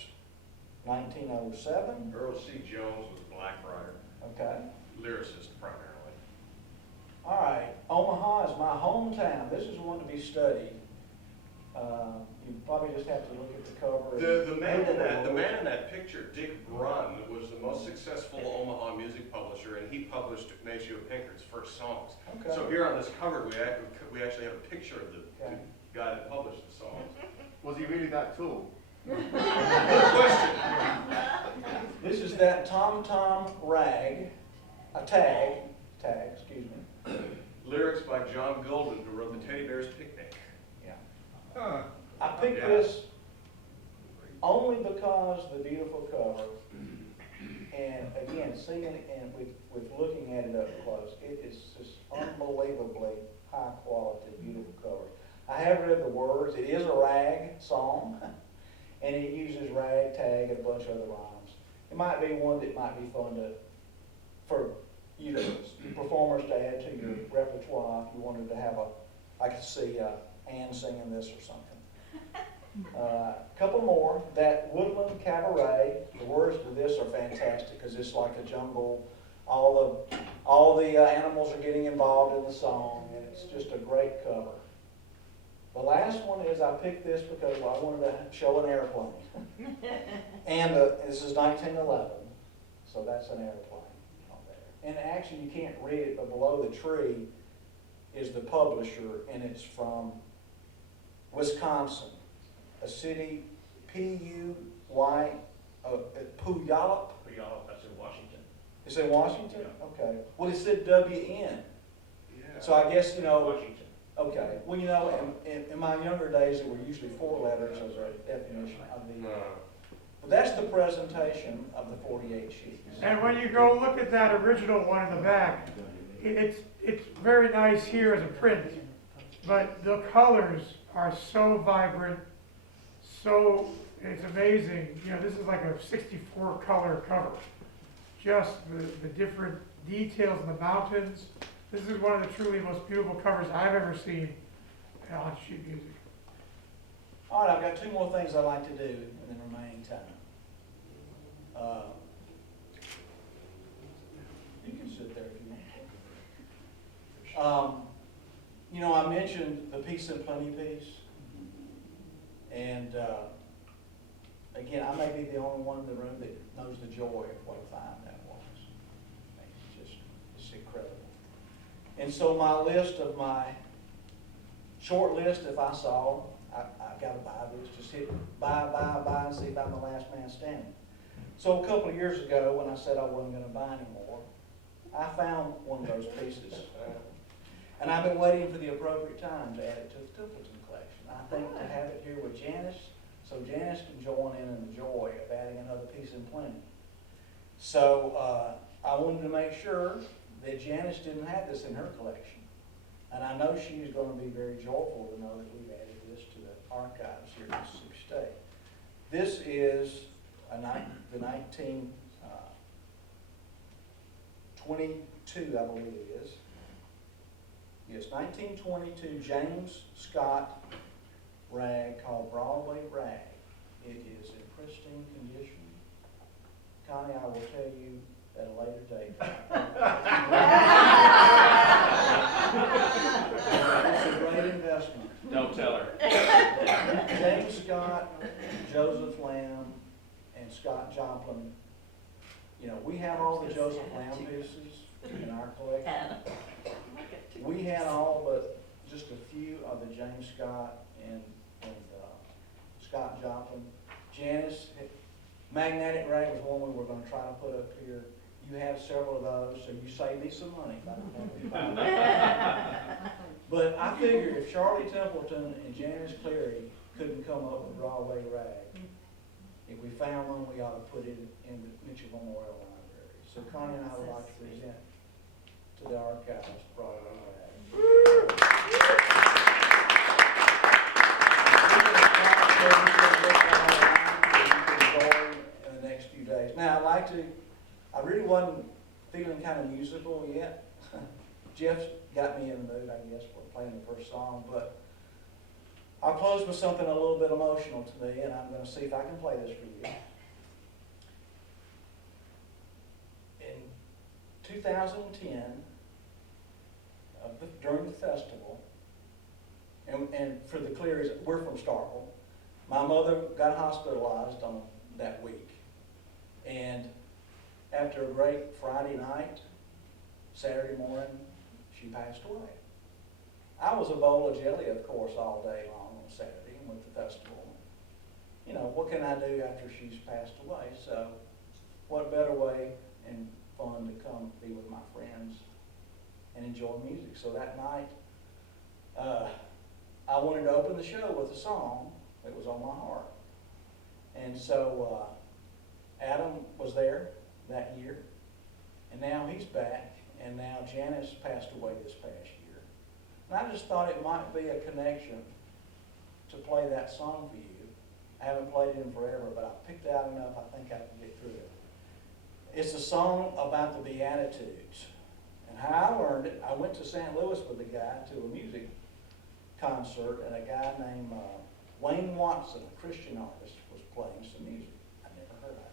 1907. Earl C. Jones was a black writer, Okay. lyricist primarily. All right. Omaha is my hometown. This is one to be studied. You probably just have to look at the cover. The man in that picture, Dick Brunn, was the most successful Omaha music publisher, and he published Ignacio Pinkert's first songs. Okay. So here on this cover, we actually have a picture of the guy that published the songs. Was he really that tall? Good question. This is that Tom Rag, excuse me. Lyrics by John Golden, who wrote the Teddy Bear's Picnic. Yeah. I picked this only because the beautiful cover, and again, seeing it and with looking at it up close, it is just unbelievably high quality, beautiful cover. I have read the words. It is a rag song, and it uses ragtag and a bunch of other rhymes. It might be one that might be fun for you to, performers to add to your repertoire if you wanted to have I could see Ann singing this or something. A couple more. That Woodland Cabaret, the words to this are fantastic because it's like a jungle. All the animals are getting involved in the song, and it's just a great cover. The last one is I picked this because I wanted to show an airplane. And this is 1911, so that's an airplane on there. And actually you can't read it, but below the tree is the publisher, and it's from Wisconsin, a city, P-U-Y, Puyallup? Puyallup, that's in Washington. It's in Washington? Yeah. Okay. Well, it said W-N. Yeah. So I guess, you know, Washington. okay. Well, you know, in my younger days, it were usually 4 letters as a definition of the, but that's the presentation of the 48 sheets. And when you go look at that original one in the back, it's very nice here as a print, but the colors are so vibrant, so it's amazing. You know, this is like a 64 color cover. Just the different details in the mountains. This is one of the truly most beautiful covers I've ever seen on sheet music. All right, I've got 2 more things I'd like to do in the remaining time. You can sit there if you want. You know, I mentioned the Peace and Plenty piece. And again, I may be the only one in the room that knows the joy of what a time that was. It's incredible. And so my list of my short list, if I saw, I got to buy this, just hit buy, and see if I'm the last man standing. So a couple of years ago, when I said I wasn't going to buy anymore, I found one of those pieces. And I've been waiting for the appropriate time to add it to the Templeton collection. I think to have it here with Janice, so Janice can join in the joy of adding another piece in plenty. So I wanted to make sure that Janice didn't have this in her collection. And I know she's going to be very joyful to know that we've added this to the archives here in Mississippi State. This is the 1922, I believe it is. Yes, 1922 James Scott rag called Broadway Rag. It is in pristine condition. Connie, I will tell you at a later date. It's a great investment. Don't tell her. James Scott, Joseph Lamb, and Scott Joplin. You know, we have all the Joseph Lamb pieces in our collection. We had all but just a few of the James Scott and Scott Joplin. Janice, Magnetic Rag was one we were going to try to put up here. You have several of those, so you saved me some money. But I figured if Charlie Templeton and Janice Cleary couldn't come up with Broadway Rag, if we found one, we ought to put it in the Mitchell Memorial Library. So Connie and I would like to present to the archives Broadway Rag. In the next few days. Now, I really wasn't feeling kind of musical yet. Jeff's got me in the mood, I guess, for playing the first song, but I'll close with something a little bit emotional to me, and I'm going to see if I can play this for you. In 2010, during the festival, and for the Clearys, we're from Starkville. My mother got hospitalized on that week, and after a great Friday night, Saturday morning, she passed away. I was a bowl of jelly, of course, all day long on Saturday with the festival. You know, what can I do after she's passed away? So what better way and fun to come be with my friends and enjoy music. So that night, I wanted to open the show with a song that was on my heart. And so Adam was there that year, and now he's back, and now Janice passed away this past year. And I just thought it might be a connection to play that song for you. I haven't played it in forever, but I picked out enough I think I can get through it. It's a song about the Beatitudes. And how I learned it, I went to St. Louis with a guy to a music concert, and a guy named Wayne Watson, a Christian artist, was playing some music. I never heard of it.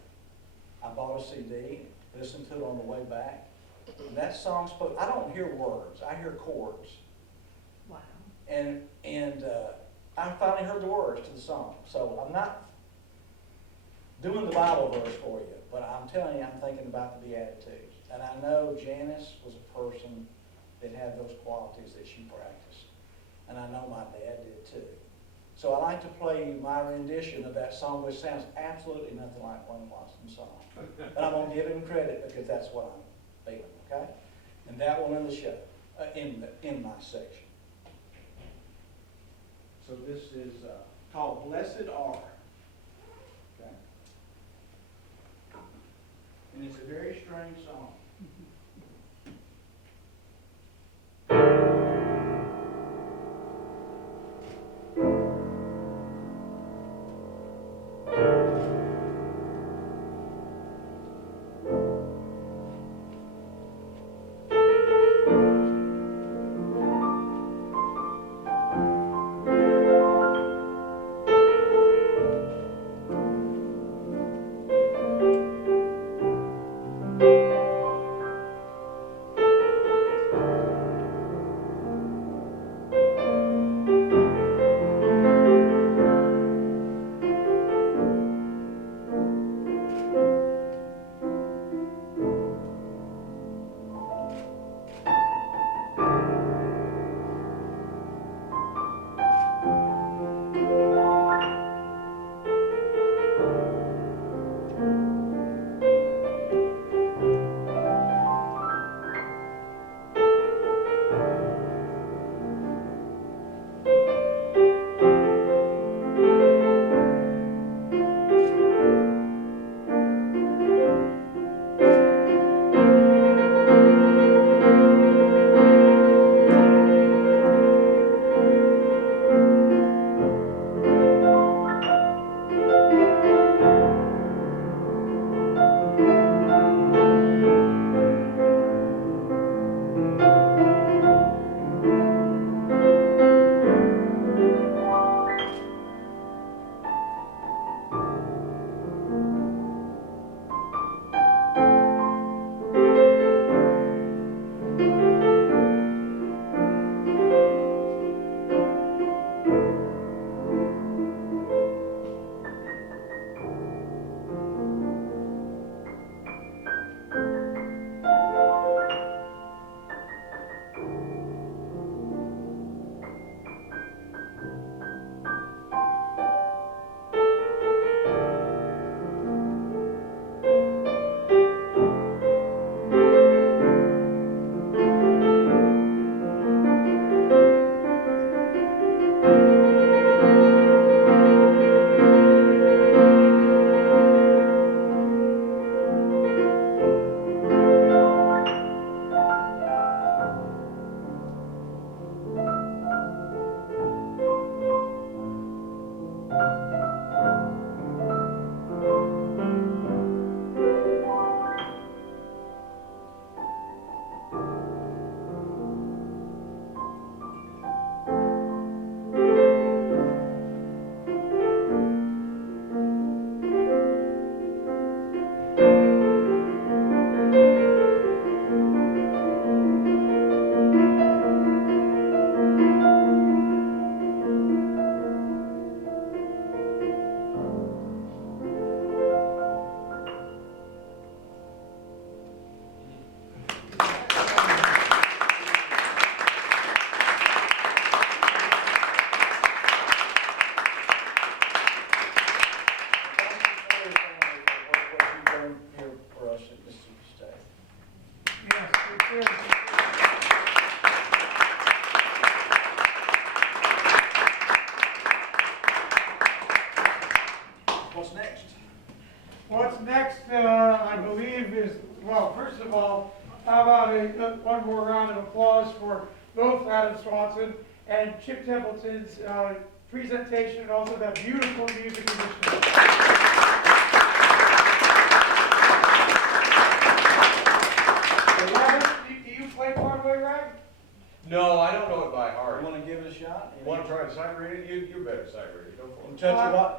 I bought a CD, listened to it on the way back, and that song spoke. I don't hear words, I hear chords. Wow. And I finally heard the words to the song. So I'm not doing the Bible verse for you, but I'm telling you, I'm thinking about the Beatitudes. And I know Janice was a person that had those qualities that she practiced. And I know my dad did too. So I like to play my rendition of that song, which sounds absolutely nothing like Wayne Watson's song. But I'm gonna give him credit because that's what I'm feeling, okay? And that one in the show, in my section. So this is called Blessed Are. Okay? And it's a very strange song. What's next, I believe is, well, first of all, how about one more round of applause for both Adam Swanson and Chip Templeton's presentation and also that beautiful music edition. Do you play Broadway Rag? No, I don't know it by heart. You want to give it a shot? You want to try to sight read it? You're better sight read it. Go for it.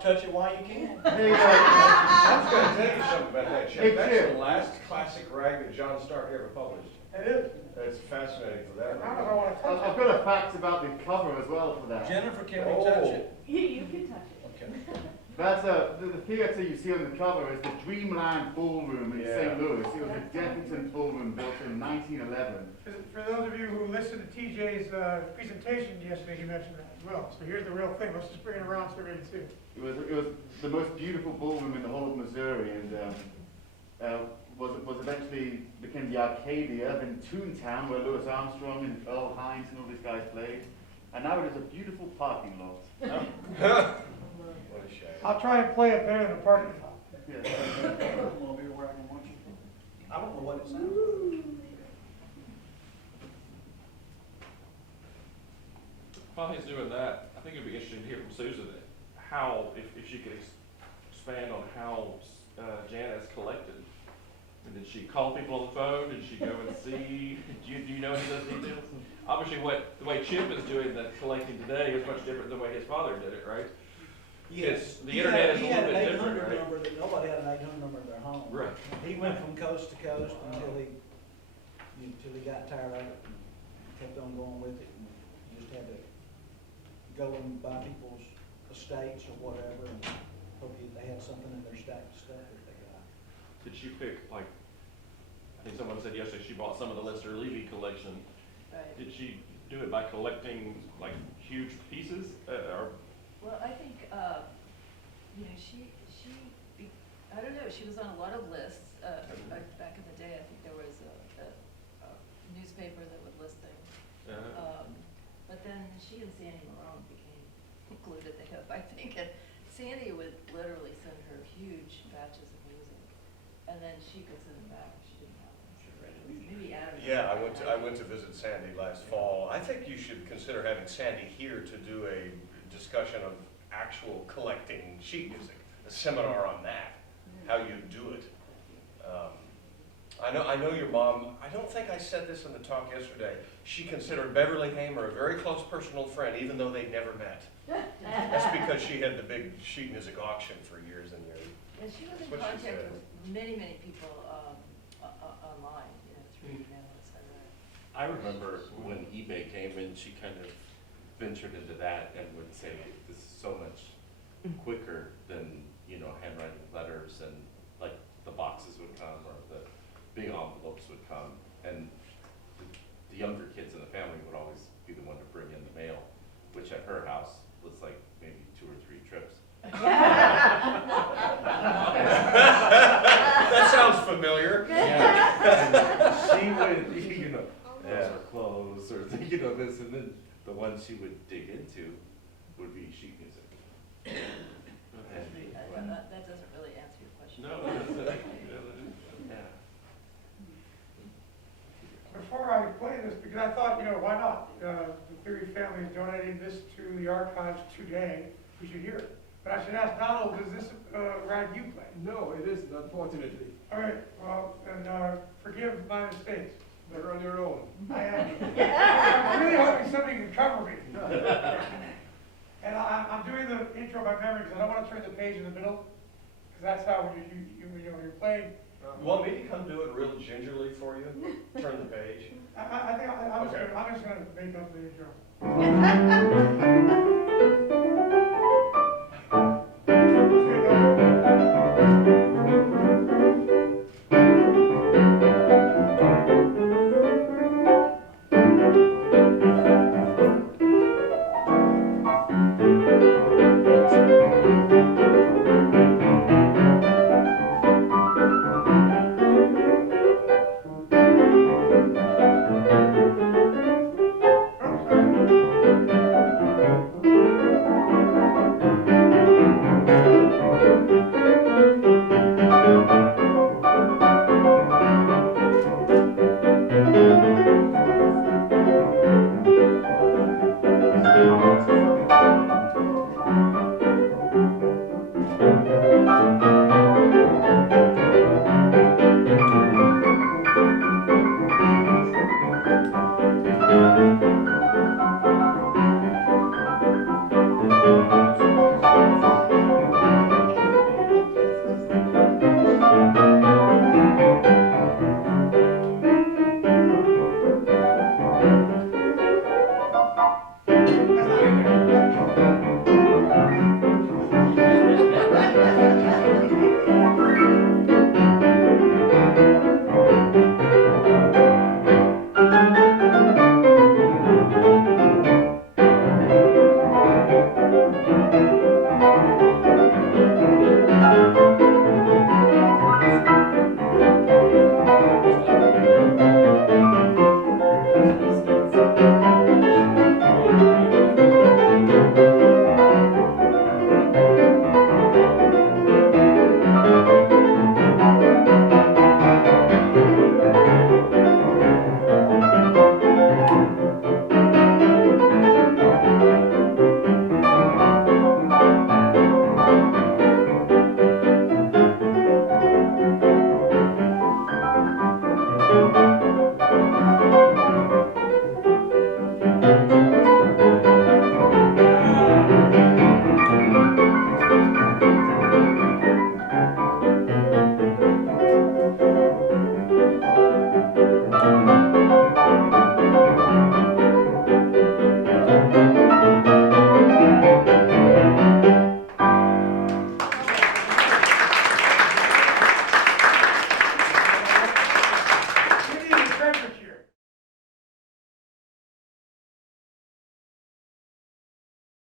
Touch it while you can. There you go. I was going to tell you something about that, Chip. Hey, That's Chip. the last classic rag that John Stark ever published. It is. It's fascinating for that. I don't know what to touch I've got a fact about the cover as well for that. Jennifer, can we touch it? You can touch it. Okay. That's the theatre you see on the cover is the Dreamland Ballroom in St. Louis. It was a Templeton ballroom built in 1911. For those of you who listened to TJ's presentation yesterday, he mentioned that as well. So here's the real thing. Let's just bring it around so everybody can see it. It was the most beautiful ballroom in the whole of Missouri, and was eventually became the Arcadia, then Toontown, where Louis Armstrong and Earl Hines and all these guys played, and now it is a beautiful parking lot. What a shame. I'll try and play it better than a parking lot. Yeah. Want to be where I can watch it? I don't know what it sounds like. While he's doing that, I think it'd be interesting to hear from Susan how, if she could expand on how Janice collected. And did she call people on the phone? Did she go and see? Do you know any of those details? Obviously, the way Chip is doing the collecting today is much different than the way his father did it, right? Yes. The internet is a He little had bit an different, 800 right? number that nobody had an 800 number in their home. Right. He went from coast to coast until he got tired of it and kept on going with it. And you just had to go and buy people's estates or whatever and hope they had something in their stack of stuff that they got. Did she pick, like, I think someone said yesterday she bought some of the Lester Levy collection. Right. Did she do it by collecting, like, huge pieces, or? Well, I think, I don't know, she was on a lot of lists, back in the day. I think there was a newspaper that would list things. But then she and Sandy Malone became glued at the hip, I think, and Sandy would literally send her huge batches of music, and then she could send them back if she didn't have them. Maybe Adam. Yeah, I went to visit Sandy last fall. I think you should consider having Sandy here to do a discussion of actual collecting sheet music, a seminar on that, how you do it. I know your mom, I don't think I said this in the talk yesterday, she considered Beverly Hamer a very close personal friend, even though they'd never met. That's because she had the big sheet music auction for years and years. And she was in That's what she contact said. with many people, online, through email, et cetera. I remember when eBay came in, she kind of ventured into that and would say, this is so much quicker than, handwriting letters, and like the boxes would come or the big envelopes would come, and the younger kids in the family would always be the one to bring in the mail, which at her house was like maybe 2 or 3 trips. That sounds familiar. Yeah. She would, those are clothes, or this, and then the ones she would dig into would be sheet music. That doesn't really answer your question. No. Yeah. Before I play this, because I thought, why not? The Cleary family is donating this to the archives today. We should hear it. But I should ask Donald, is this rag you play? No, it isn't, unfortunately. All right, well, then forgive my mistakes. They're on your own. I am. I'm really hoping somebody can cover me. And I'm doing the intro by memory because I don't want to turn the page in the middle, because that's how when you're playing. You want me to come do it real gingerly for you? Turn the page? I think I'm just going to make up the intro.